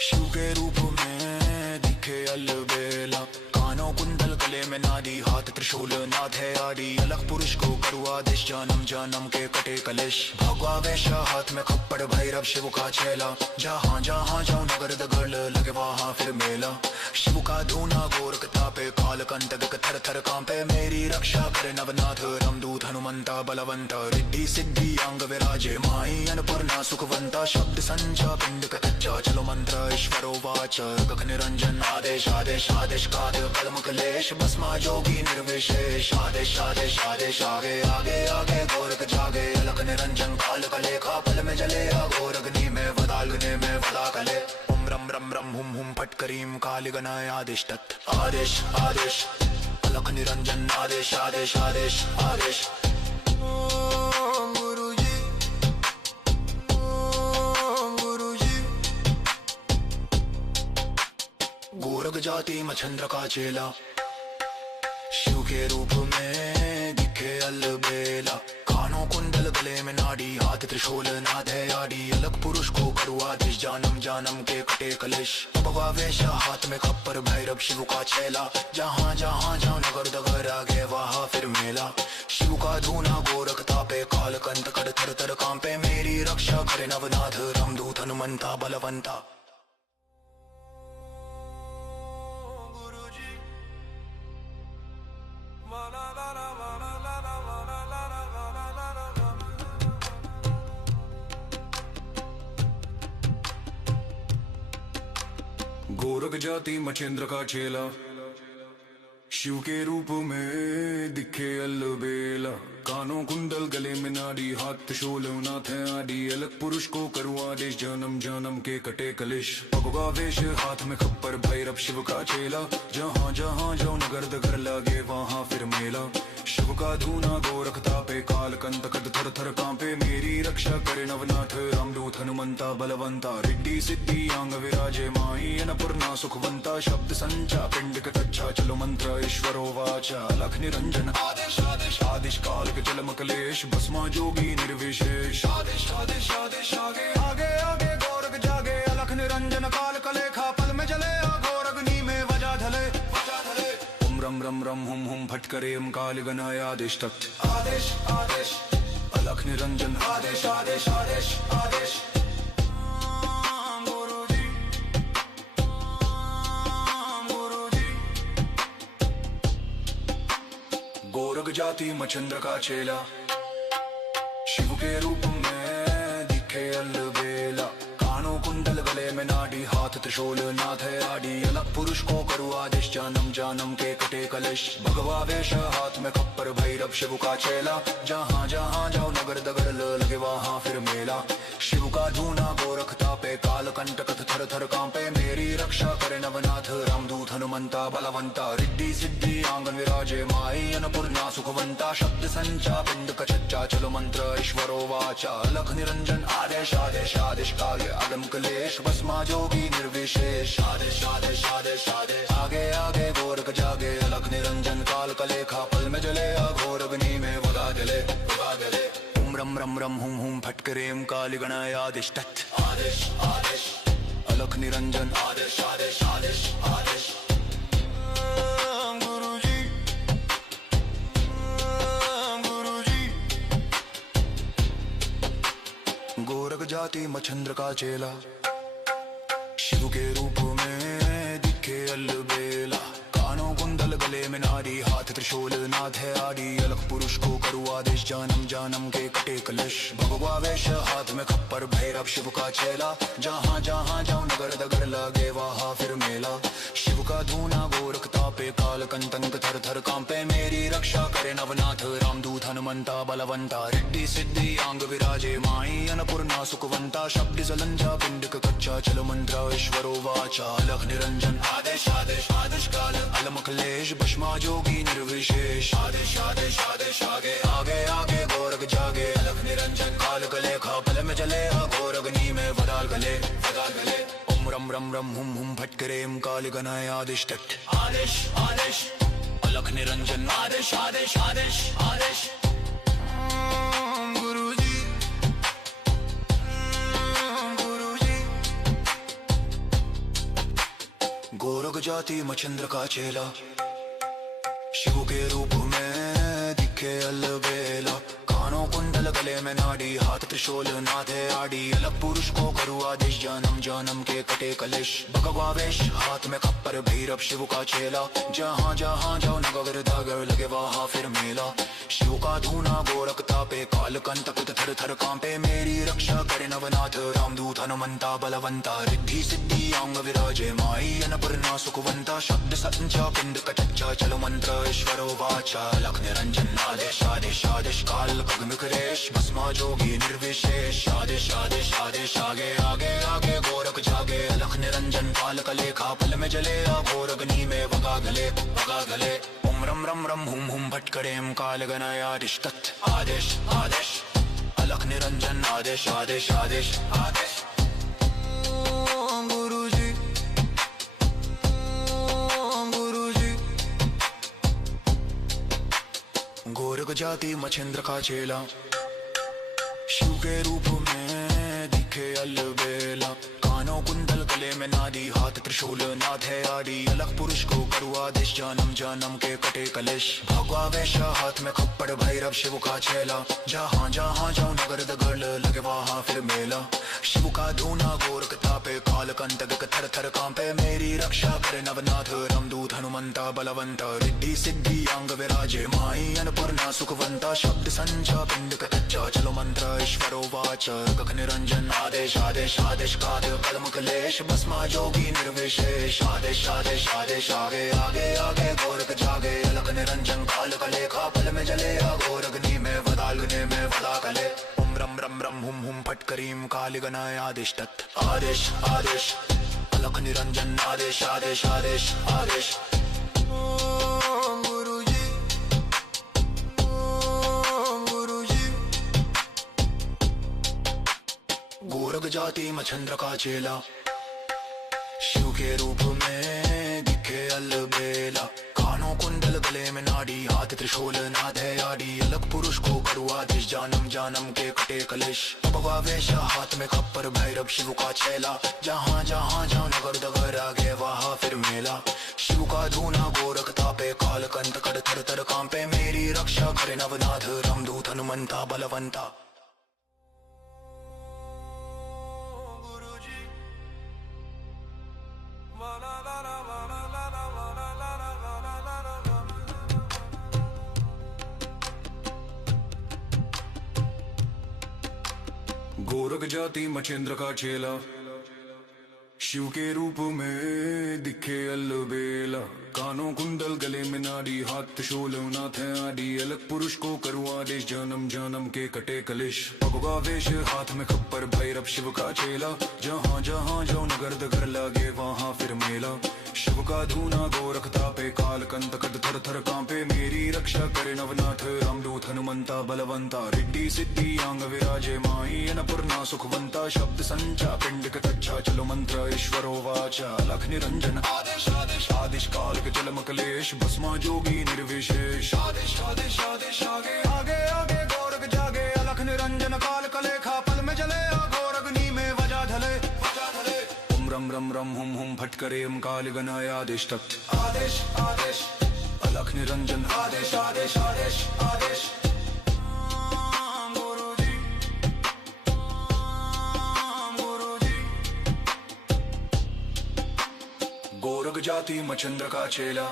शिव के रूप में दिखे अलबेला। कानों कुंडल गले में नाड़ी, हाथ त्रिशूल नाथ है आदि। अलग पुरुष को करूँ आदेश, जन्म जन्म के कटे कलेश। भगवा वेश हाथ में खप्पर, भैरव शिव का चेला। जहाँ जहाँ जाओ नगर दगर लगे वहाँ फिर मेला। शिव का धूना गोरख तापे, काल कंटक थर थर कांपे। मेरी रक्षा करे नवनाथ, रामदूत हनुमंता बलवंता। रिद्धि सिद्धि अंग विराजे माई अन्नपूर्णा सुखवंता शब्द संचा पिंड का कच्चा चलो मंत्र ईश्वरो वाच गगन निरंजन आदेश आदेश आदेश काद कलम कलेश भस्मा जोगी निर्विशेष आदेश आदेश आदेश आगे आगे आगे गोरख जागे अलग निरंजन काल कलेखा पल में जले अघोरग्नि में वदाग्नि में वदा कले ओम रम रम रम हुम हुम फट करीम काल गणाय आदेश तत् आदेश आदेश अलग निरंजन आदेश आदेश आदेश आदेश गोरख जाति मछंद्र का चेला शिव के रूप में दिखे अलबेला कानों कुंडल गले में नाड़ी हाथ त्रिशूल नाद है आड़ी अलग पुरुष को करुआ दिश जानम जानम के कटे कलेश वेश हाथ में खप्पर भैरव शिव का चेला जहाँ जहाँ जाओ नगर दगर आगे वहाँ फिर मेला शिव का धूना गोरख तापे काल कंत कड़ थर थर कांपे मेरी रक्षा करे नवनाथ रामदूत हनुमंता बलवंता गोरख जाति मछेंद्र का चेला शिव के रूप में दिखे अलबेला कानों कुंडल गले में नाड़ी हाथ त्रिशूल नाथ है आदि अलग पुरुष को करूँ आदेश जन्म जन्म के कटे कलेश भगवा वेश हाथ में खप्पर भैरव शिव का चेला जहाँ जहाँ जाओ नगर दगर लागे वहाँ फिर मेला शिव का धूना गोरख तापे काल कंत कद थर थर कांपे मेरी रक्षा करे नवनाथ रामदूत हनुमंता बलवंता रिद्धि सिद्धि आंग विराजे माई अन्नपूर्णा सुखवंता शब्द संचा पिंड कच्चा चलो मंत्र ईश्वरो वाचा लख निरंजन आदेश आदेश आदेश काल के चलम कलेश भस्मा जोगी निर्विशेष आदेश आदेश आदेश आगे आगे आगे गोरख जागे अलख निरंजन काल कलेखा पल में जले अघोरग्नि में वजा धले ओम रम रम रम हुम हुम फट करे काल गणाय आदेश तत् आदेश आदेश अलख निरंजन आदेश आदेश आदेश आदेश गोरख जाति मछंद्र का चेला शिव के रूप में दिखे अलबेला कानों कुंडल गले में नाड़ी हाथ त्रिशूल नाथ है आड़ी अलग पुरुष को करूँ आदेश जानम जानम के कटे कलेश भगवा वेश हाथ में खप्पर भैरव शिव का चेला जहाँ जहाँ जाओ नगर दगर लगे वहाँ फिर मेला शिव का धूना गोरख तापे काल कंट कथ थर थर कांपे मेरी रक्षा करे नवनाथ रामदूत हनुमंता बलवंता रिद्धि सिद्धि आंगन विराजे माई अन्नपूर्णा सुखवंता शब्द संचा पिंड कच्चा चलो मंत्र ईश्वरो वाचा लख निरंजन आदेश आदेश आदेश कागे आदम कलेश भस्मा जोगी निर्विशेष आदेश आदेश आदेश आदेश आगे आगे गोरख जागे अलख निरंजन काल कलेखा पल में जले अघोरग्नि में वगा दले ओम रम रम रम हुम हुम फट करेम काल गणाय आदेश तत् आदेश आदेश अलख निरंजन आदेश आदेश आदेश आदेश गोरख जाति मछंद्र का चेला शिव के रूप में दिखे अलबेला कानों कुंडल गले में नाड़ी हाथ त्रिशूल नाथ है आड़ी अलग पुरुष को करूँ आदेश जानम जानम के कटे कलश भगवा वेश हाथ में खप्पर भैरव शिव का चेला जहाँ जहाँ जाओ नगर दगर लागे वहाँ फिर मेला शिव का धूना गोरख तापे काल कंतन थर थर कांपे मेरी रक्षा करे नवनाथ रामदूत हनुमंता बलवंता रिद्धि सिद्धि आंग विराजे माई अन्नपूर्णा सुखवंता शब्द जलंजा पिंड कच्चा चलो मंत्र ईश्वरो वाचा लख निरंजन आदेश आदेश आदेश काल अलम कलेश भस्मा जोगी निर्विशेष आदेश आदेश आदेश आगे आगे आगे गोरख जागे अलख निरंजन काल कलेखा पल में जले अघोरग्नि में वदाल गले ओम रम रम रम हुम हुम फट करेम काल गणाय आदेश तत् आदेश आदेश अलख निरंजन आदेश आदेश आदेश आदेश गोरख जाति मछंद्र का चेला शिव के रूप में दिखे अलबेला कानों कुंडल गले में नाड़ी, हाथ त्रिशूल नाथे आड़ी। अलग पुरुष को करूँ आदेश, जन्म जन्म के कटे कलेश। भगवा वेश हाथ में खप्पर, भैरव शिव का चेला। जहाँ जहाँ जाओ नगर धागर, लगे वहाँ फिर मेला। शिव का धूना गोरख तापे, काल कंटक थर थर कांपे। मेरी रक्षा करे नवनाथ, रामदूत हनुमंता बलवंता। रिद्धि सिद्धि अंग विराजे, माई अन्नपूर्णा सुखवंता। शब्द संचा पिंड कटच्चा, चलो मंत्र ईश्वरो वाचा। लख निरंजन आदेश आदेश आदेश, काल खगमिकरेश। भस्मा जोगी निर्विशेष, आदेश आदेश आदेश। आगे आगे आगे गोरख जागे, लख निरंजन काल कलेखा। पल में जले अघोर अग्नि में वगा गले। ओम रम रम रम हुम हुम भटकरेम काल गणायादिश तत्। आदेश आदेश अलख निरंजन, आदेश आदेश आदेश आदेश। ओम गुरुजी, ओम गुरुजी। गोरख जाति मछेंद्र का चेला, शिव के रूप में दिखे अलबेला। कानों कुंडल गले में नादी, हाथ त्रिशूल नाथ है आदि। अलग पुरुष को करूँ आदेश, जन्म जन्म के कटे कलेश। भगवा वेश हाथ में खप्पड़, भैरव शिव का चेला। जहाँ जहाँ जाऊँ नगर दगर, लगे वहाँ फिर मेला। शिव का धूना गोरख तापे, काल कंटक थर थर कांपे। मेरी रक्षा करे नवनाथ, रामदूत हनुमंता बलवंता। रिद्धि सिद्धि अंग विराजे, माई अन्नपूर्णा सुखवंता। शब्द संचा पिंड कटच्चा, चलो मंत्र ईश्वरो वाचा। गख निरंजन आदेश आदेश आदेश, काल कलम कलेश। भस्मा जोगी निर्विशेष, आदेश आदेश आदेश। आगे आगे आगे गोरख जागे, अलख निरंजन काल कलेखा। पल में जले अघोर अग्नि में, वदाग्नि में वदा कले। ओम रम रम रम हुम हुम फटकरीम काल गणाय आदेश तत्। आदेश आदेश अलख निरंजन, आदेश आदेश आदेश आदेश। ओम गुरुजी, ओम गुरुजी। गोरख जाति मछंद्र का चेला, शिव के रूप में दिखे अलबेला। कानों कुंडल गले में नाड़ी, हाथ त्रिशूल नाथ है आड़ी। अलग पुरुष को करूँ आदेश, जन्म जन्म के कटे कलेश। भगवा वेश हाथ में खप्पर, भैरव शिव का चेला। जहाँ जहाँ जाओ नगर दगर, आगे वहाँ फिर मेला। शिव का धूना गोरख तापे, काल कंटक थर थर कांपे। मेरी रक्षा करे नवनाथ, रामदूत हनुमंता बलवंता। गोरख जाति मछेंद्र का चेला, शिव के रूप में दिखे अलबेला। कानों कुंडल गले में नाड़ी, हाथ त्रिशूल नाथ है आदि। अलग पुरुष को करूँ आदेश, जन्म जन्म के कटे कलेश। भगवा वेश हाथ में खप्पर, भैरव शिव का चेला। जहाँ जहाँ जाओ नगर दगर, लागे वहाँ फिर मेला। शिव का धूना गोरख तापे, काल कंटक थर थर कांपे। मेरी रक्षा करे नवनाथ, रामदूत हनुमंता बलवंता। रिद्धि सिद्धि अंग विराजे, माई अन्नपूर्णा सुखवंता। शब्द संचा पिंड कटच्चा, चलो मंत्र ईश्वरो वाचा। लख निरंजन आदेश आदेश आदेश, काल के जलम कलेश। भस्मा जोगी निर्विशेष, आदेश आदेश आदेश। आगे आगे आगे गोरख जागे, अलख निरंजन काल कलेखा। पल में जले अघोर अग्नि में वजा धले। ओम रम रम रम हुम हुम फटकरेम काल गणाय आदेश तत्। आदेश आदेश अलख निरंजन, आदेश आदेश आदेश आदेश। गोरख जाति मछंद्र का चेला,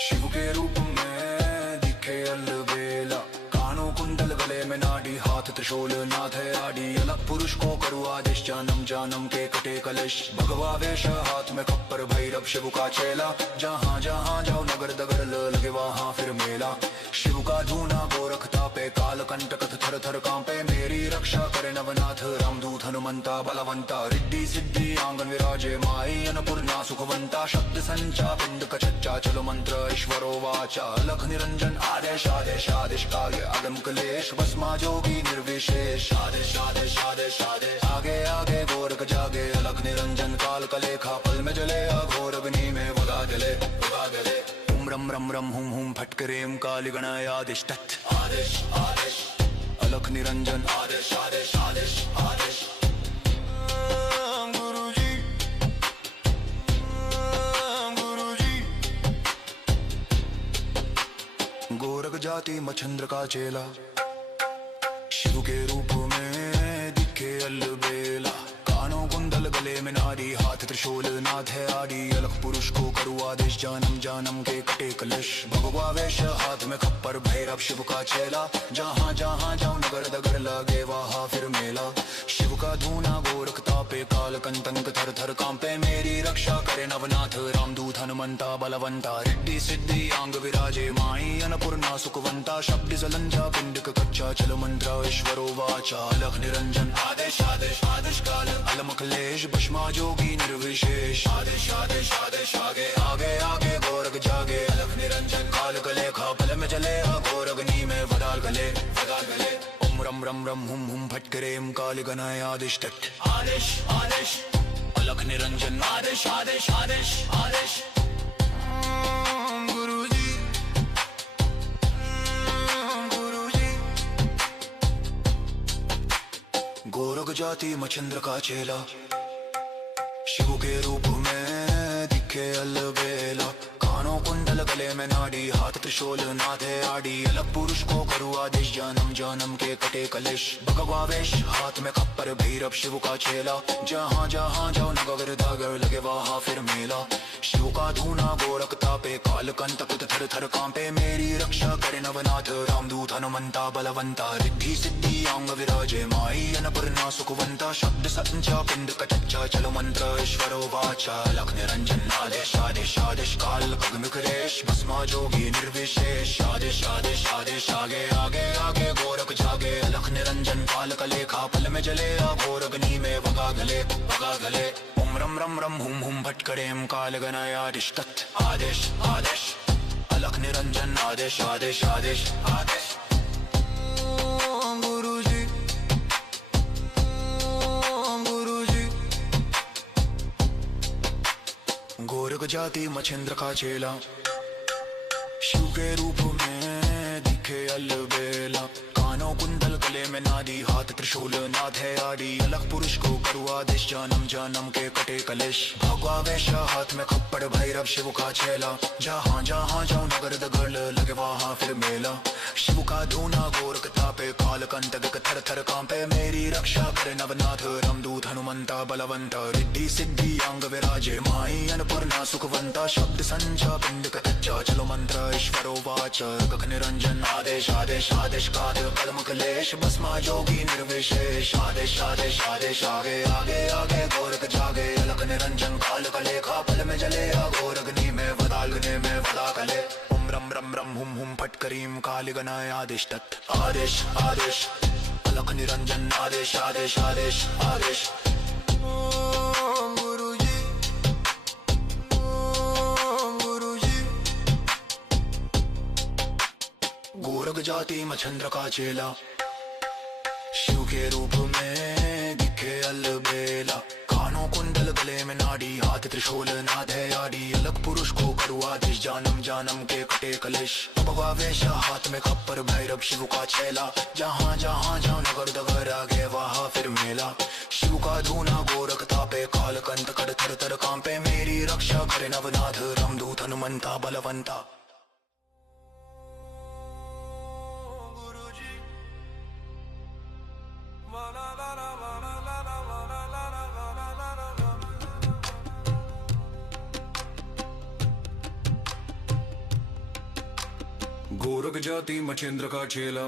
शिव के रूप में दिखे अलबेला। कानों कुंडल गले में नाड़ी, हाथ त्रिशूल नाथ है आड़ी। अलग पुरुष को करूँ आदेश, जन्म जन्म के कटे कलेश। भगवा वेश हाथ में खप्पर, भैरव शिव का चेला। जहाँ जहाँ जाओ नगर दगर, लगे वहाँ फिर मेला। शिव का धूना गोरख तापे, काल कंटक थर थर कांपे। मेरी रक्षा करे नवनाथ, रामदूत हनुमंता बलवंता। रिद्धि सिद्धि आंगन विराजे, माई अन्नपूर्णा सुखवंता। शब्द संचा पिंड कचच्चा, चलो मंत्र ईश्वरो वाचा। लख निरंजन आदेश आदेश आदेश, काल अगम कलेश। भस्मा जोगी निर्विशेष, आदेश आदेश आदेश आदेश। आगे आगे गोरख जागे, अलख निरंजन काल कलेखा। पल में जले अघोर अग्नि में वगा गले। ओम रम रम रम हुम हुम फटकरेम काल गणाय आदेश तत्। आदेश आदेश अलख निरंजन, आदेश आदेश आदेश आदेश। गुरुजी, गुरुजी। गोरख जाति मछंद्र का चेला, शिव के रूप में दिखे अलबेला, कानों कुंडल गले में नारी, हाथ त्रिशूल नाथ है आदि, अलग पुरुष को करू आदेश, जन्म जन्म के कटे कलश, भगवा वेश हाथ में खप्पर, भैरव शिव का चेला, जहाँ जहाँ जाऊं नगर दगर लगे वहाँ फिर मेला, शिव का धूना गोरख तापे, काल कंतंक थर थर कांपे, मेरी रक्षा करे नवनाथ रामदूत हनुमंता बलवंता, रिद्धि सिद्धि अंग विराजे, माई अन्नपूर्णा सुखवंता, शब्द सलंजा पिंडक कच्चा, चल मंत्र ईश्वरो वाचा, अलख निरंजन आदेश आदेश आदेश काल, अलम क्लेश भस्मा जोगी निर्विशेष, आदेश आदेश आदेश आगे आगे आगे गोरख जागे, अलख निरंजन काल गले खा पल में चले, गोरगनी में वदाल गले ओम रम रम रम हुम हुम फटकरेम काल गनाय आदेश तट, आदेश आदेश अलख निरंजन आदेश आदेश आदेश आदेश। गुरुजी गुरुजी गोरख जाति मच्छिंद्र का चेला, शिव के रूप में दिखे अलबेला, कानों कुंडल गले में नाड़ी, हाथ त्रिशूल नाथे आड़ी, अलग पुरुष को करू आदेश, जन्म जन्म के कटे कलेश, भगवा वेश हाथ में खप्पर, भैरव शिव का चेला, जहाँ जहाँ जाओ नगर दागर लगे वहाँ फिर मेला, शिव का धूना गोरख तापे, काल कंतक थर थर कांपे, मेरी रक्षा करे नवनाथ रामदूत हनुमंता बलवंता, रिद्धि सिद्धि अंग विराजे, माई अन्नपूर्णा सुखवंता, शब्द संचा पिंड कच्चा, चलो मंत्र ईश्वरो वाचा, अलख निरंजन आदेश आदेश आदेश काल खगमिकरेश, भस्मा जोगी निर्विशेष, आदेश आदेश आदेश आगे आगे आगे गोरख जागे, अलख निरंजन काल कलेखा पल में जले, गोरगनी में वगा गले ओम रम रम रम हुम हुम भटकरेम काल गनाय आदेश तत्, आदेश आदेश अलख निरंजन आदेश आदेश आदेश आदेश। गुरुजी गुरुजी गोरख जाति मच्छिंद्र का चेला, शिव के रूप में दिखे अलबेला, कानों कुंडल गले में नादी, हाथ त्रिशूल नाथ है आदि, अलग पुरुष को करू आदेश, जन्म जन्म के कटे कलेश, भगवा वेश हाथ में खप्पड़, भैरव शिव का चेला, जहाँ जहाँ जाऊं नगर दगर लगे वहाँ फिर मेला, शिव का धूना गोरख तापे, काल कंतक थर थर कांपे, मेरी रक्षा करे नवनाथ रामदूत हनुमंता बलवंता, रिद्धि सिद्धि अंग विराजे, माई अन्नपूर्णा सुखवंता, शब्द संचा पिंड कच्चा, चलो मंत्र ईश्वरो वाचा, गगन निरंजन आदेश आदेश आदेश काल कलम क्लेश, भस्मा जोगी निर्विशेष, आदेश आदेश आदेश आगे आगे आगे गोरख जागे, अलख निरंजन काल कलेखा पल में जले, गोरगनी में वदालगने में वदा कले ओम रम रम रम हुम हुम फटकरीम काल गनाय आदेश तत्, आदेश आदेश अलख निरंजन आदेश आदेश आदेश आदेश। गुरुजी गुरुजी गोरख जाति मच्छिंद्र का चेला, शिव के रूप में दिखे अलबेला, कानों कुंडल गले में नाड़ी, हाथ त्रिशूल नाथ है आड़ी, अलग पुरुष को करू आदेश, जन्म जन्म के कटे कलेश, भगवा वेश हाथ में खप्पर, भैरव शिव का चेला, जहाँ जहाँ जाओ नगर दगर आगे वहाँ फिर मेला, शिव का धूना गोरख तापे, काल कंत कर थर थर कांपे, मेरी रक्षा करे नवनाथ रामदूत हनुमंता बलवंता। गोरख जाति मच्छिंद्र का चेला,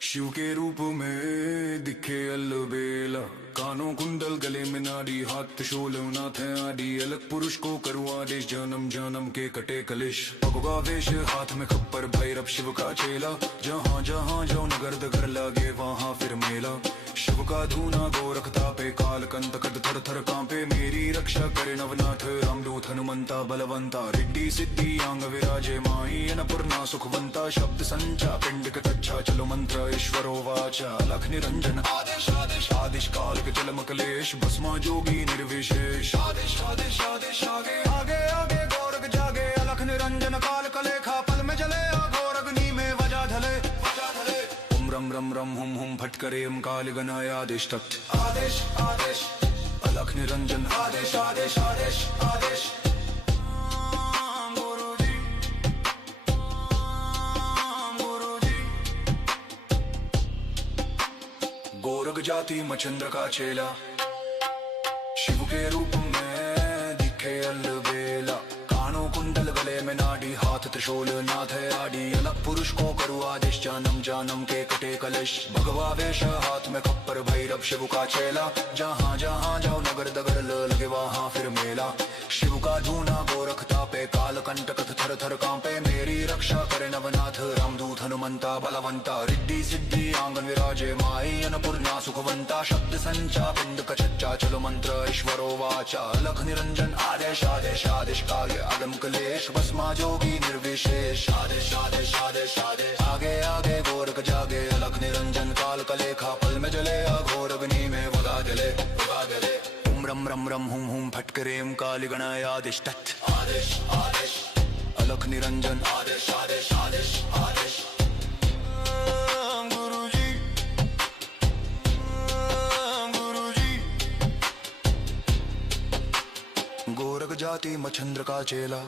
शिव के रूप में दिखे अलबेला, कानों कुंडल गले में नाड़ी, हाथ त्रिशूल नाथ है आदि, अलग पुरुष को करू आदेश, जन्म जन्म के कटे कलेश, भगवा वेश हाथ में खप्पर, भैरव शिव का चेला, जहाँ जहाँ जाओ नगर दगर लागे वहाँ फिर मेला, शिव का धूना गोरख तापे, काल कंतक थर थर कांपे, मेरी रक्षा करे नवनाथ रामदूत हनुमंता बलवंता, रिद्धि सिद्धि अंग विराजे, माई अन्नपूर्णा सुखवंता, शब्द संचा पिंड कच्चा, चलो मंत्र ईश्वरो वाचा, अलख निरंजन आदेश आदेश आदेश काल के चलम कलेश, भस्मा जोगी निर्विशेष, आदेश आदेश आदेश आगे आगे आगे गोरख जागे, अलख निरंजन काल कलेखा पल में जले, गोरगनी में वजा धले ओम रम रम रम हुम हुम फटकरेम काल गनाय आदेश तत्, आदेश आदेश अलख निरंजन आदेश आदेश आदेश आदेश। गोरख जाति मच्छिंद्र का चेला, शिव के रूप में दिखे अलबेला। कानों कुंडल गले में नाड़ी, हाथ त्रिशूल नाथ है आड़ी। अलग पुरुष को करू आदेश, जन्म जन्म के कटे कलश। भगवा वेश हाथ में खप्पर, भैरव शिव का चेला। जहाँ जहाँ जाओ नगर दगर लगे वहाँ फिर मेला। शिव का धूना गोरख तापे, काल कंटक थर थर कांपे। मेरी रक्षा करे नवनाथ, रामदूत हनुमंता बलवंता। रिद्धि सिद्धि आंगन विराजे, माई अन्नपूर्णा सुखवंता। शब्द संचा पिंड कचच्चा, चलो मंत्र ईश्वरो वाचा। लख निरंजन आदेश आदेश आदेश काव्य अगम क्लेश। भस्मा जोगी निर्विशेष, आदेश आदेश आदेश आदेश। आगे आगे गोरख जागे, अलख निरंजन काल कलेखा। पल में जले अघोर अग्नि में वगा जले वगा जले। रम रम रम हुम हुम फटकरेम काली गणाय आदेश तत् आदेश आदेश। अलख निरंजन आदेश आदेश आदेश आदेश। गुरुजी गुरुजी। गोरख जाति मच्छिंद्र का चेला,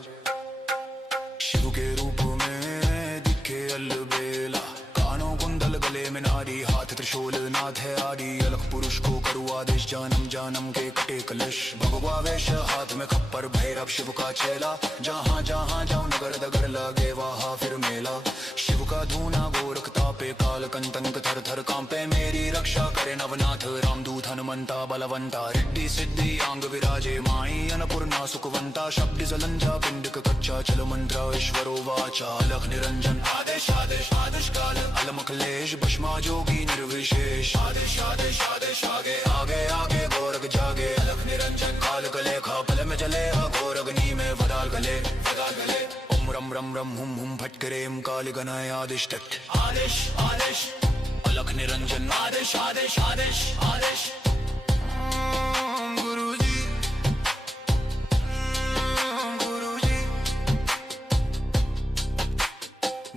शिव के रूप में दिखे अलबेला। कानों कुंडल गले में नाड़ी, हाथ त्रिशूल नाथ है आड़ी। अलग पुरुष को करू आदेश, जन्म जन्म के कटे कलश। भगवा वेश हाथ में खप्पर, भैरव शिव का चेला। जहाँ जहाँ जाओ नगर दगर लगे वहाँ फिर मेला। शिव का धूना गोरख तापे, काल कंटक थर थर कांपे। मेरी रक्षा करे नवनाथ, रामदूत हनुमंता बलवंता। रिद्धि सिद्धि आंग विराजे, माई अन्नपूर्णा सुखवंता। शब्द जलंजा पिंडक कच्चा, चलो मंत्र ईश्वरो वाचा। लख निरंजन आदेश आदेश आदेश काल अलम क्लेश। भस्मा जोगी निर्विशेष, आदेश आदेश आदेश। आगे आगे आगे गोरख जागे, अलख निरंजन काल कलेखा। पल में जले अघोर अग्नि में वदाल गले वदाल गले। ओम रम रम रम हुम हुम फटकरेम काली गणाय आदेश तत् आदेश आदेश। अलख निरंजन आदेश आदेश आदेश आदेश। गुरुजी गुरुजी।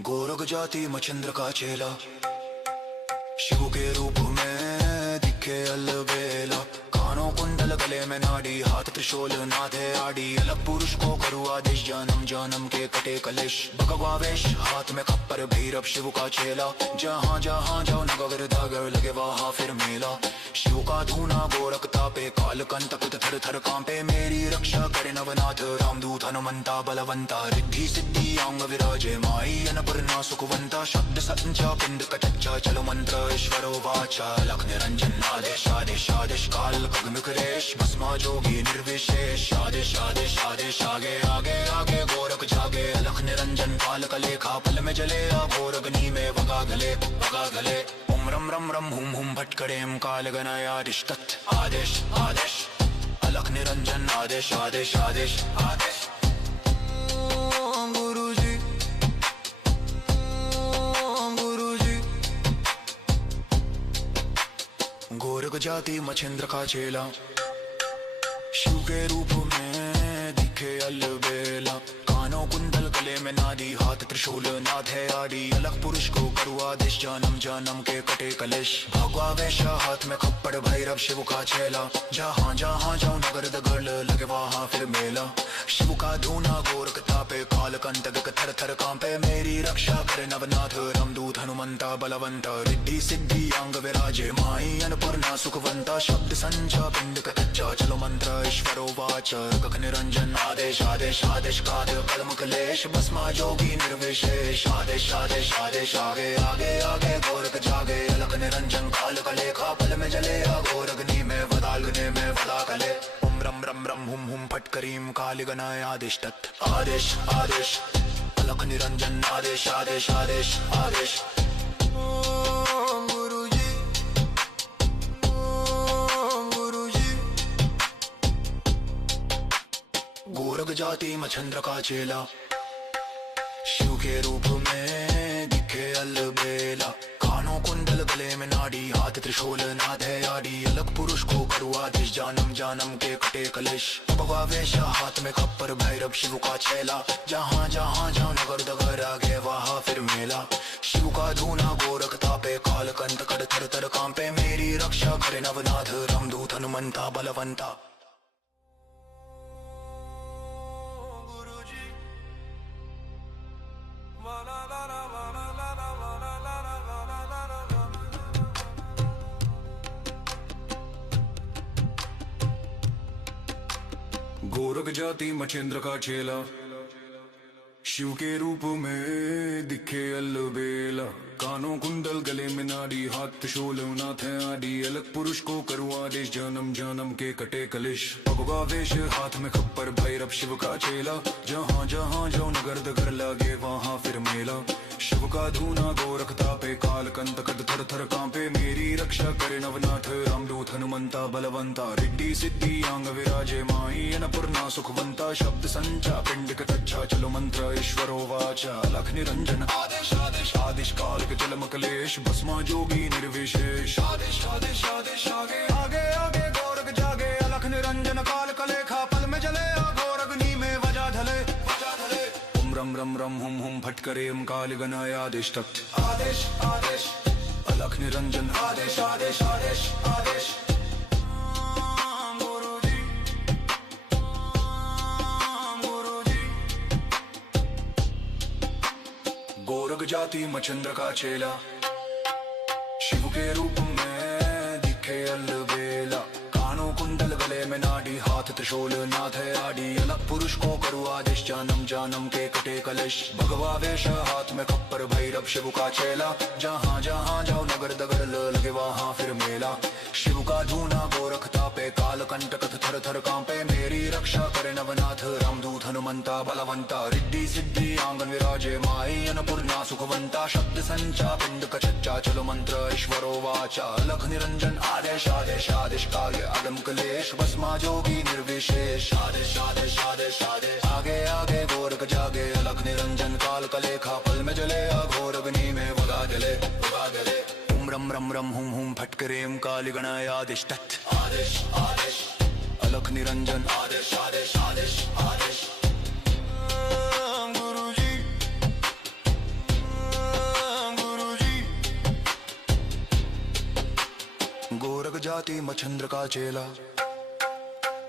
गोरख जाति मच्छिंद्र का चेला, शिव के रूप में दिखे अलबेला। कानों कुंडल गले में नाड़ी, हाथ त्रिशूल नाथ है आड़ी। अलग पुरुष को करू आदेश, जन्म जन्म के कटे कलेश। भगवा वेश हाथ में खप्पर, भैरव शिव का चेला। जहाँ जहाँ जाओ नगर दगर लगे वहाँ फिर मेला। शिव का धूना गोरख तापे, काल कंटक थर थर कांपे। मेरी रक्षा करे नवनाथ, रामदूत हनुमंता बलवंता। रिद्धि सिद्धि आंग विराजे, माई अन्नपूर्णा सुखवंता। शब्द संचा पिंड कचच्चा, चलो मंत्र ईश्वरो वाचा। लख निरंजन आदेश आदेश आदेश काल खग्न क्लेश। भस्मा जोगी निर्विशेष, आदेश आदेश आदेश। आगे आगे आगे गोरख जागे, अलख निरंजन काल कलेखा। पल में जले अघोर अग्नि में वगा गले वगा गले। ओम रम रम रम हुम हुम फटकरेम काल गणाय आदेश तत् आदेश आदेश। अलख निरंजन आदेश आदेश आदेश आदेश। गुरुजी गुरुजी। गोरख जाति मच्छिंद्र का चेला, शिव के रूप में दिखे अलबेला। कानों कुंडल गले में नाड़ी, हाथ त्रिशूल नाथ है आड़ी। अलग पुरुष को करू आदेश, जन्म जन्म के कटे कलेश। भगवा वेश हाथ में खप्पड़, भैरव शिव का चेला। जहाँ जहाँ जाओ नगर दगर लगे वहाँ फिर मेला। शिव का धूना गोरख तापे, काल कंटक थर थर कांपे। मेरी रक्षा करे नवनाथ, रामदूत हनुमंता बलवंता। रिद्धि सिद्धि आंग विराजे, माई अन्नपूर्णा सुखवंता। शब्द संचा पिंड कच्चा, चलो मंत्र ईश्वरो वाचा। लख निरंजन आदेश आदेश आदेश काल कलम क्लेश। भस्मा जोगी निर्विशेष, आदेश आदेश आदेश। आगे आगे आगे गोरख जागे, अलख निरंजन काल कलेखा। पल में जले अघोर अग्नि में वदाल गले में वदा गले। ओम रम रम रम हुम हुम फटकरीम काली गणाय आदेश तत् आदेश आदेश। अलख निरंजन आदेश आदेश आदेश आदेश। गुरुजी गुरुजी। गोरख जाति मच्छिंद्र का चेला, शिव के रूप में दिखे अलबेला। कानों कुंडल गले में नाड़ी, हाथ त्रिशूल नाथ है आड़ी। अलग पुरुष को करू आदेश, जन्म जन्म के कटे कलेश। भगवा वेश हाथ में खप्पर, भैरव शिव का चेला। जहाँ जहाँ जाओ नगर दगर आगे वहाँ फिर मेला। शिव का धूना गोरख तापे, काल कंटक थर थर कांपे। मेरी रक्षा करे नवनाथ, रामदूत हनुमंता बलवंता। गोरख जाति मछेंद्र का चेला, शिव के रूप में दिखे अलबेला। कानों कुंडल गले में नाड़ी, हाथ त्रिशूल नाथ है आदि। अलग पुरुष को करूँ आदेश, जन्म जन्म के कटे कलिश। भगवा वेश हाथ में खप्पर, भैरव शिव का चेला। जहाँ जहाँ जाओ नगर दगर लगे वहाँ फिर मेला। शिव का धूना गोरख तापे, काल कंत कद थर थर कांपे। मेरी रक्षा करे नवनाथ, रामदूत हनुमंता बलवंता। रिद्धि सिद्धि आंग विराजे, माई अन्नपूर्णा सुखवंता। शब्द संचा पिंड कच्चा, चलो मंत्र ईश्वरो वाचा। लख निरंजन आदेश आदेश आदेश, काल के चल मकलेश। भस्मा जोगी निर्विशेष, आदेश आदेश आदेश। आगे आगे आगे गोरख जागे, अलख निरंजन काल कलेखा। पल में जले अघोर अग्नि में वजा धले वजा धले। ओम रम रम रम हुम हुम फटकरे ओम काल गणाय आदेश तख्त। आदेश आदेश अलख निरंजन, आदेश आदेश आदेश आदेश। गोरख जाति मछंद्र का चेला, शिव के रूप में दिखे अलबेला। कानों कुंडल गले में नाड़ी, हाथ त्रिशूल नाथ है आदि। अलग पुरुष को करूँ आदेश, जन्म जन्म के कटे कलश। भगवा वेश हाथ में खप्पर, भैरव शिव का चेला। जहाँ जहाँ जाओ नगर दगर लगे वहाँ फिर मेला। शिव का धूना गोरख तापे, काल कंटक थर थर कांपे। मेरी रक्षा करे नवनाथ, रामदूत हनुमंता बलवंता। रिद्धि सिद्धि आंगन विराजे, माई अन्नपूर्णा सुखवंता। शब्द संचा पिंड कच्चा, चलो मंत्र ईश्वरो वाचा। अलख निरंजन आदेश आदेश आदेश, काल अदम कलेश। भस्मा जोगी निर्विशेष, आदेश आदेश आदेश आदेश। आगे आगे गोरख जागे, अलख निरंजन काल कलेखा। पल में जले अघोर अग्नि में वगा जले वगा जले। ओम रम रम रम हुम हुम फटकरे ओम काल गणाय आदेश तत्। आदेश आदेश अलख निरंजन, आदेश आदेश आदेश आदेश। गुरुजी गुरुजी। गोरख जाति मछंद्र का चेला,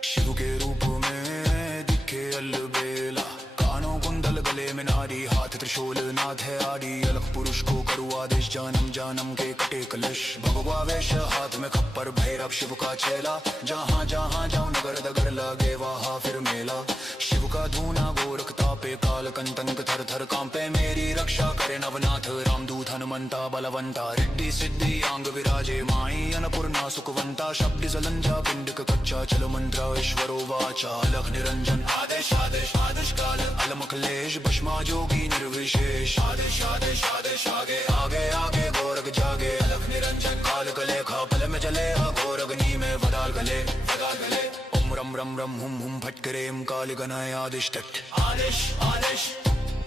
शिव के रूप में दिखे अलबेला। कानों कुंडल गले में नाड़ी, हाथ त्रिशूल नाथ है आदि। अलग पुरुष को करूँ आदेश, जन्म जन्म के कटे कलश। भगवा वेश हाथ में खप्पर, भैरव शिव का चेला। जहाँ जहाँ जाओ नगर दगर लगे वहाँ फिर मेला। शिव का धूना गोरख तापे, काल कंतंक थर थर कांपे। मेरी रक्षा करे नवनाथ, रामदूत हनुमंता बलवंता। रिद्धि सिद्धि आंग विराजे, माई अन्नपूर्णा सुखवंता। शब्द जलंजा पिंड कच्चा, चलो मंत्र ईश्वरो वाचा। अलख निरंजन आदेश आदेश आदेश, काल अलमकलेश। भस्मा जोगी निर्विशेष, आदेश आदेश आदेश। आगे आगे आगे गोरख जागे, अलख निरंजन काल कलेखा। पल में जले अघोर अग्नि में वदाल गले वदाल गले। ओम रम रम रम हुम हुम फटकरे ओम काल गणाय आदेश तत्। आदेश आदेश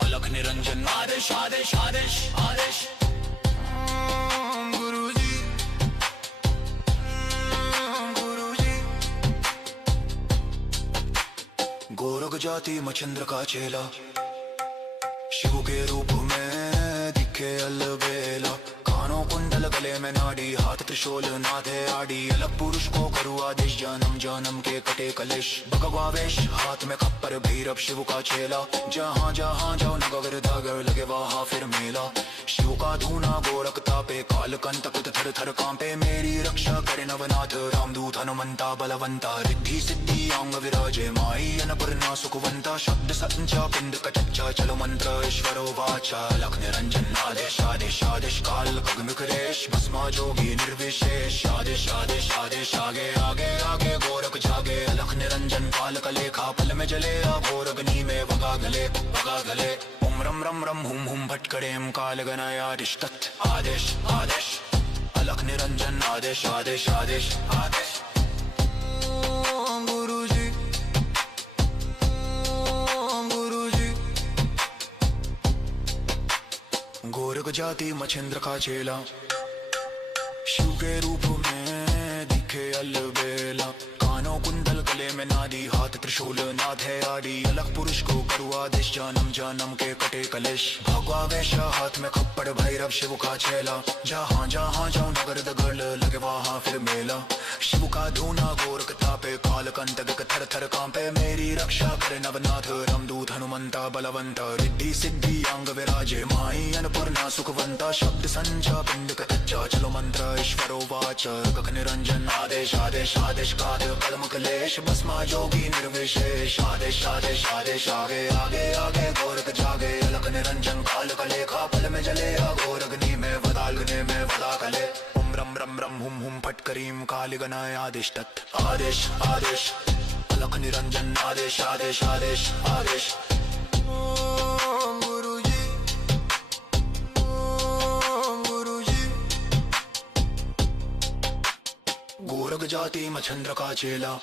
अलख निरंजन, आदेश आदेश आदेश आदेश। गुरुजी गुरुजी। गोरख जाति मछंद्र का चेला, शिव के रूप में दिखे अलबेला। कानों कुंडल गले में नाड़ी, हाथ त्रिशूल नाथ है आदि। अलग पुरुष को करूँ आदेश, जन्म जन्म के कटे कलिश। भगवा वेश हाथ में खप्पर, भैरव शिव का चेला। जहाँ जहाँ जाओ नगर दगर लगे वहाँ फिर मेला। शिव का धूना गोरख तापे, काल कंटक थर थर कांपे। मेरी रक्षा करे नवनाथ, रामदूत हनुमंता बलवंता। रिद्धि सिद्धि आंग विराजे, माई अन्नपूर्णा सुखवंता। शब्द संचा पिंड कच्चा, चलो मंत्र ईश्वरो वाचा। लख निरंजन आदेश आदेश आदेश, काल खगमिकरेश। भस्मा जोगी निर्विशेष, आदेश आदेश आदेश। आगे आगे आगे गोरख जागे, अलख निरंजन काल कलेखा। पल में जले अघोर अग्नि में वगा गले वगा गले। ओम रम रम रम हुम हुम फटकरे ओम काल गणाय आदेश तत्। आदेश आदेश अलख निरंजन, आदेश आदेश आदेश आदेश। गुरुजी गुरुजी। गोरख जाति मछेंद्र का चेला, शिव के रूप में दिखे अलबेला। कानों कुंडल गले में नाड़ी, हाथ त्रिशूल नाथ है आदि। अलग पुरुष को करूँ आदेश, जन्म जन्म के कटे कलेश। भगवा वेश हाथ में खप्पड़, भैरव शिव का चेला। जहाँ जहाँ जाओ नगर दगर लगे वहाँ फिर मेला। शिव का धूना गोरख तापे काल कंटक थर थर कांपे मेरी रक्षा करे नवनाथ रामदूत हनुमंता बलवंता रिद्धि सिद्धि अंग विराजे माई अन्नपूर्णा सुखवंता शब्द संचा पिंड कच्चा चलो मंत्र ईश्वरो वाच कख निरंजन आदेश आदेश आदेश काद कलम कलेश भस्मा जोगी निर्विशेष आदेश आदेश आदेश आगे आगे आगे गोरख जागे अलख निरंजन काल कलेखा पल में जले अघोर अग्नि में वदाग्नि में वदा कले ओम रम रम रम हुम हुम फट करीम काल गणाय आदेश तत् आदेश आदेश अलख निरंजन आदेश आदेश आदेश आदेश ओम गुरुजी ओम गुरुजी गोरख जाति मच्छंद्र का चेला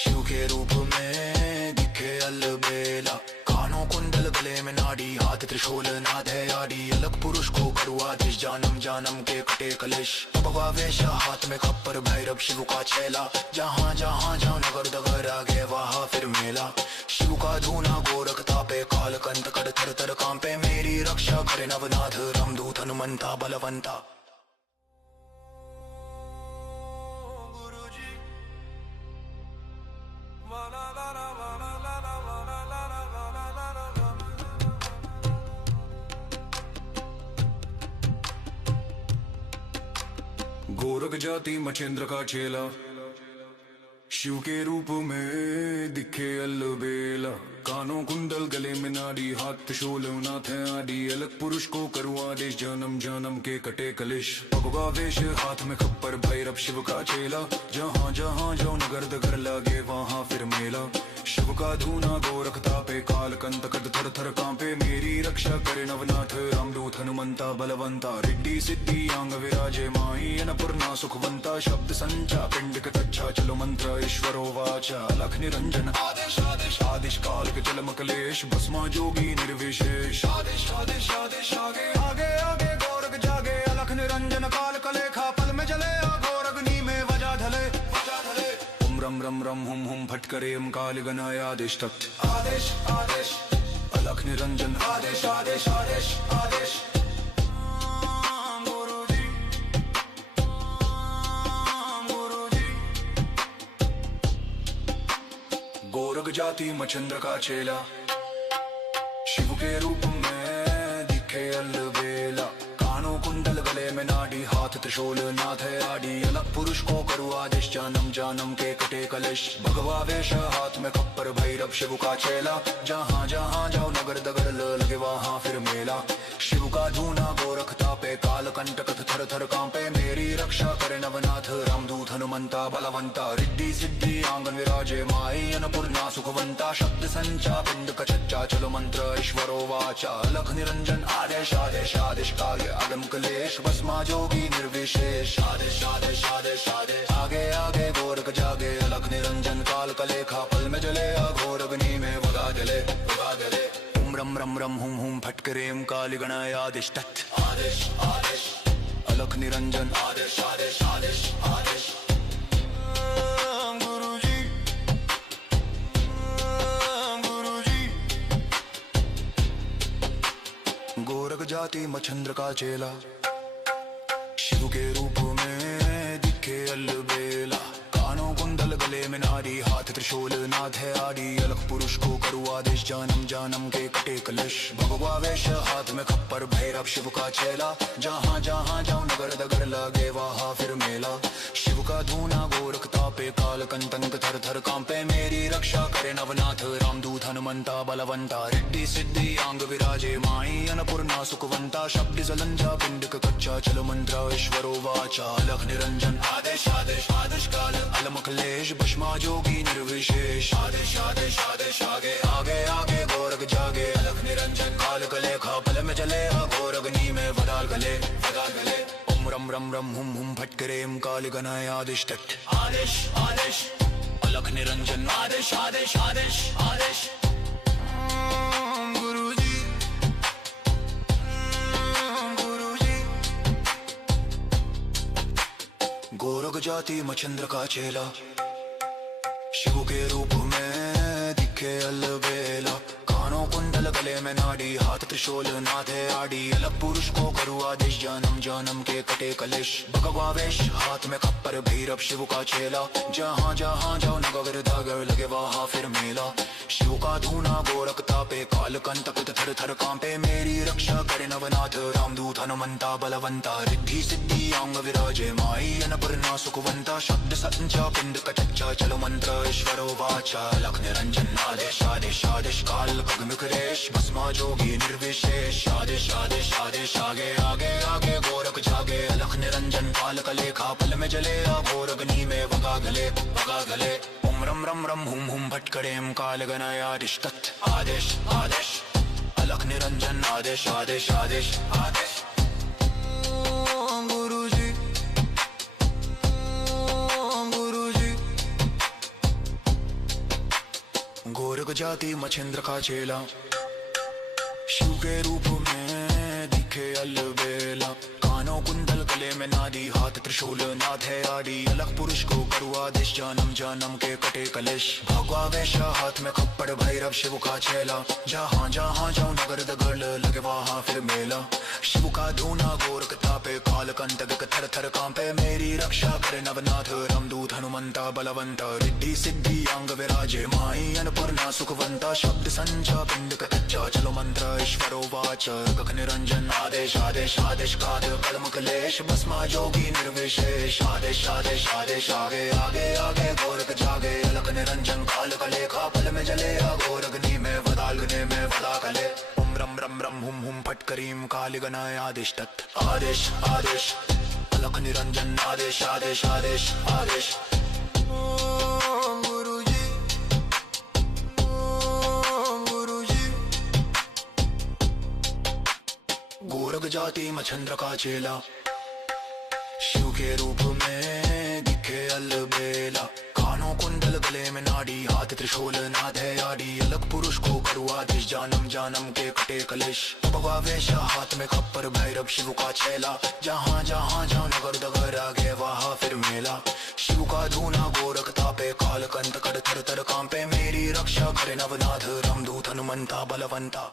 शिव के रूप में दिखे अलबेला कानों कुंडल गले में नाड़ी हाथ त्रिशूल नाद है आड़ी अलग पुरुष को करू आदेश जानम जानम के कटे कलेश भगवा वेश हाथ में खप्पर भैरव शिव का चेला जहाँ जहाँ जाओ नगर दगर आगे वहाँ फिर मेला शिव का धूना गोरख तापे काल कंत कड़ थर थर कांपे मेरी रक्षा करे नवनाथ रामदूत हनुमंता बलवंता गोरख जाति मच्छिंद्र का चेला शिव के रूप में दिखे अलबेला कानों कुंडल गले में नाड़ी हाथ त्रिशूल नाथ है आदि अलग पुरुष को करू आदेश जन्म जन्म के कटे कलेश भगवा वेश हाथ में खप्पर भैरव शिव का चेला जहाँ जहाँ जाओ नगर दगर लागे वहाँ फिर मेला शिव का धूना गोरख तापे काल कंत कद थर थर कांपे मेरी रक्षा करे नवनाथ रामदूत हनुमंता बलवंता रिद्धि सिद्धि अंग विराजे माई अन्नपूर्णा सुखवंता शब्द संचा पिंड कच्चा चलो मंत्र ईश्वरो वाचा लख निरंजन आदेश आदेश आदेश काल के चल मकलेश भस्मा जोगी निर्विशेष आदेश आदेश आदेश आगे आगे आगे गोरख जागे अलख निरंजन काल कलेखा पल में जले अघोर अग्नि में वजा धले ओम रम रम रम हुम हुम फट करे काल गणाय आदेश तत् आदेश आदेश अलख निरंजन आदेश आदेश आदेश आदेश गोरख जाति मच्छिंद्र का चेला शिव के रूप में दिखे अलबेला कानों कुंडल गले में नाड़ी हाथ त्रिशूल नाथ है आड़ी अलग पुरुष को करू आदेश जानम जानम के कटे कलेश भगवा वेश हाथ में खप्पर भैरव शिव का चेला जहाँ जहाँ जाओ नगर दगर लगे वहाँ फिर मेला शिव का धूना गोरख तापे काल कंटक थर थर कांपे मेरी रक्षा करे नवनाथ रामदूत हनुमंता बलवंता रिद्धि सिद्धि आंगन विराजे माई अन्नपूर्णा सुखवंता शब्द संचा पिंड कच्चा चलो मंत्र ईश्वरो वाचा अलख निरंजन आदेश आदेश आदेश काल अगम कलेश भस्मा जोगी निर्विशेष आदेश आदेश आदेश आदेश आगे आगे गोरख जागे अलख निरंजन काल कलेखा पल में जले अघोर अग्नि में वगा जले ओम रम रम रम हुम हुम फट करेम काल गणाय आदेश तत् आदेश आदेश अलख निरंजन आदेश आदेश आदेश आदेश गुरुजी गुरुजी गोरख जाति मच्छिंद्र का चेला शिव के रूप में दिखे अलबेला कानों कुंडल गले में नाड़ी हाथ त्रिशूल नाथ है आड़ी अलग पुरुष को करू आदेश जानम जानम के कटे कलेश भगवा वेश हाथ में खप्पर भैरव शिव का चेला जहाँ जहाँ जाओ नगर दगर लगे वहाँ फिर मेला शिव का धूना गोरख तापे काल कंतंक थर थर कांपे मेरी रक्षा करे नवनाथ रामदूत हनुमंता बलवंता रिद्धि सिद्धि अंग विराजे माई अन्नपूर्णा सुखवंता शब्द जलंजा पिंडक कच्चा चलो मंत्र ईश्वरो वाचा अलख निरंजन आदेश आदेश आदेश काल अलम कलेश भस्मा जोगी निर्विशेष आदेश आदेश आदेश आगे आगे आगे गोरख जागे अलख निरंजन काल कलेखा पल में जले अघोर अग्नि में वदाल गले ओम रम रम रम हुम हुम फट करेम काल गणाय आदेश तत् आदेश आदेश अलख निरंजन आदेश आदेश आदेश आदेश गुरुजी गुरुजी गोरख जाति मच्छिंद्र का चेला शिव के रूप में दिखे अलबेला कानों कुंडल गले में नाड़ी हाथ त्रिशूल नाथे आड़ी अलग पुरुष को करूँ आदेश जन्म जन्म के कटे कलेश भगवावेश हाथ में खप्पर भैरव शिव का चेला जहाँ जहाँ जाओ नगर दागर लगे वहाँ फिर मेला शिव का धूना गोरख तापे काल कंटक थर थर कांपे मेरी रक्षा करे नवनाथ रामदूत हनुमंता बलवंता रिद्धि सिद्धि अंग विराजे माई अन्नपूर्णा सुखवंता शब्द संचा पिंड कचच्चा चलो मंत्र ईश्वरो वाचा लख निरंजन आदेश आदेश आदेश काल खगमिकरेश भस्मा जोगी निर्विशेष आदेश आदेश आदेश आगे आगे आगे गोरख जागे अलख निरंजन काल कलेखा पल में जले अघोर अग्नि में वगा गले ओम रम रम रम हुम हुम भटकड़ेम काल गणयादिश तत् आदेश आदेश अलख निरंजन आदेश आदेश आदेश आदेश ओम गुरुजी गोरख जाति मछिंद्र का चेला शिव के रूप में दिखे अलबेला कानों कुंडल गले में नादी हाथ त्रिशूल नाथ है आड़ी अलग पुरुष को करू आदेश जन्म जन्म के कटे कलेश भगवा वेशा हाथ में खप्पड़ भैरव शिव का चेला जहाँ जहाँ जाऊं नगर दगड़ लगे वहाँ फिर मेला शिव का धूना गोरख तापे काल कंटक थर थर कांपे मेरी रक्षा करे नवनाथ रामदूत हनुमंता बलवंता रिद्धि सिद्धि अंग विराजे माई अन्नपूर्णा सुखवंता शब्द संचा पिंड कच्चा चलो मंत्र ईश्वरो वाच गख निरंजन आदेश आदेश आदेश काल कलम कलेश भस्मा जोगी निर्विशेष आदेश आदेश आदेश आगे आगे आगे गोरख जागे अलख निरंजन काल कलेखा पल में जले अघोर अग्नि में वदाग्नि में वदा कले ओम रम रम रम हुम हुम फटकरीम काल गणाय आदेश तत् आदेश आदेश अलख निरंजन आदेश आदेश आदेश आदेश ओम गुरुजी गोरख जाति मछंद्र का चेला शिव के रूप में दिखे अलबेला कानों कुंडल गले में नाड़ी हाथ त्रिशूल नाथ है आड़ी अलग पुरुष को करू आदेश जन्म जन्म के कटे कलेश भगवा वेशा हाथ में खप्पर भैरव शिव का चेला जहाँ जहाँ जाओ नगर दगर आगे वहाँ फिर मेला शिव का धूना गोरख तापे काल कंटक थर थर कांपे मेरी रक्षा करे नवनाथ रामदूत हनुमंता बलवंता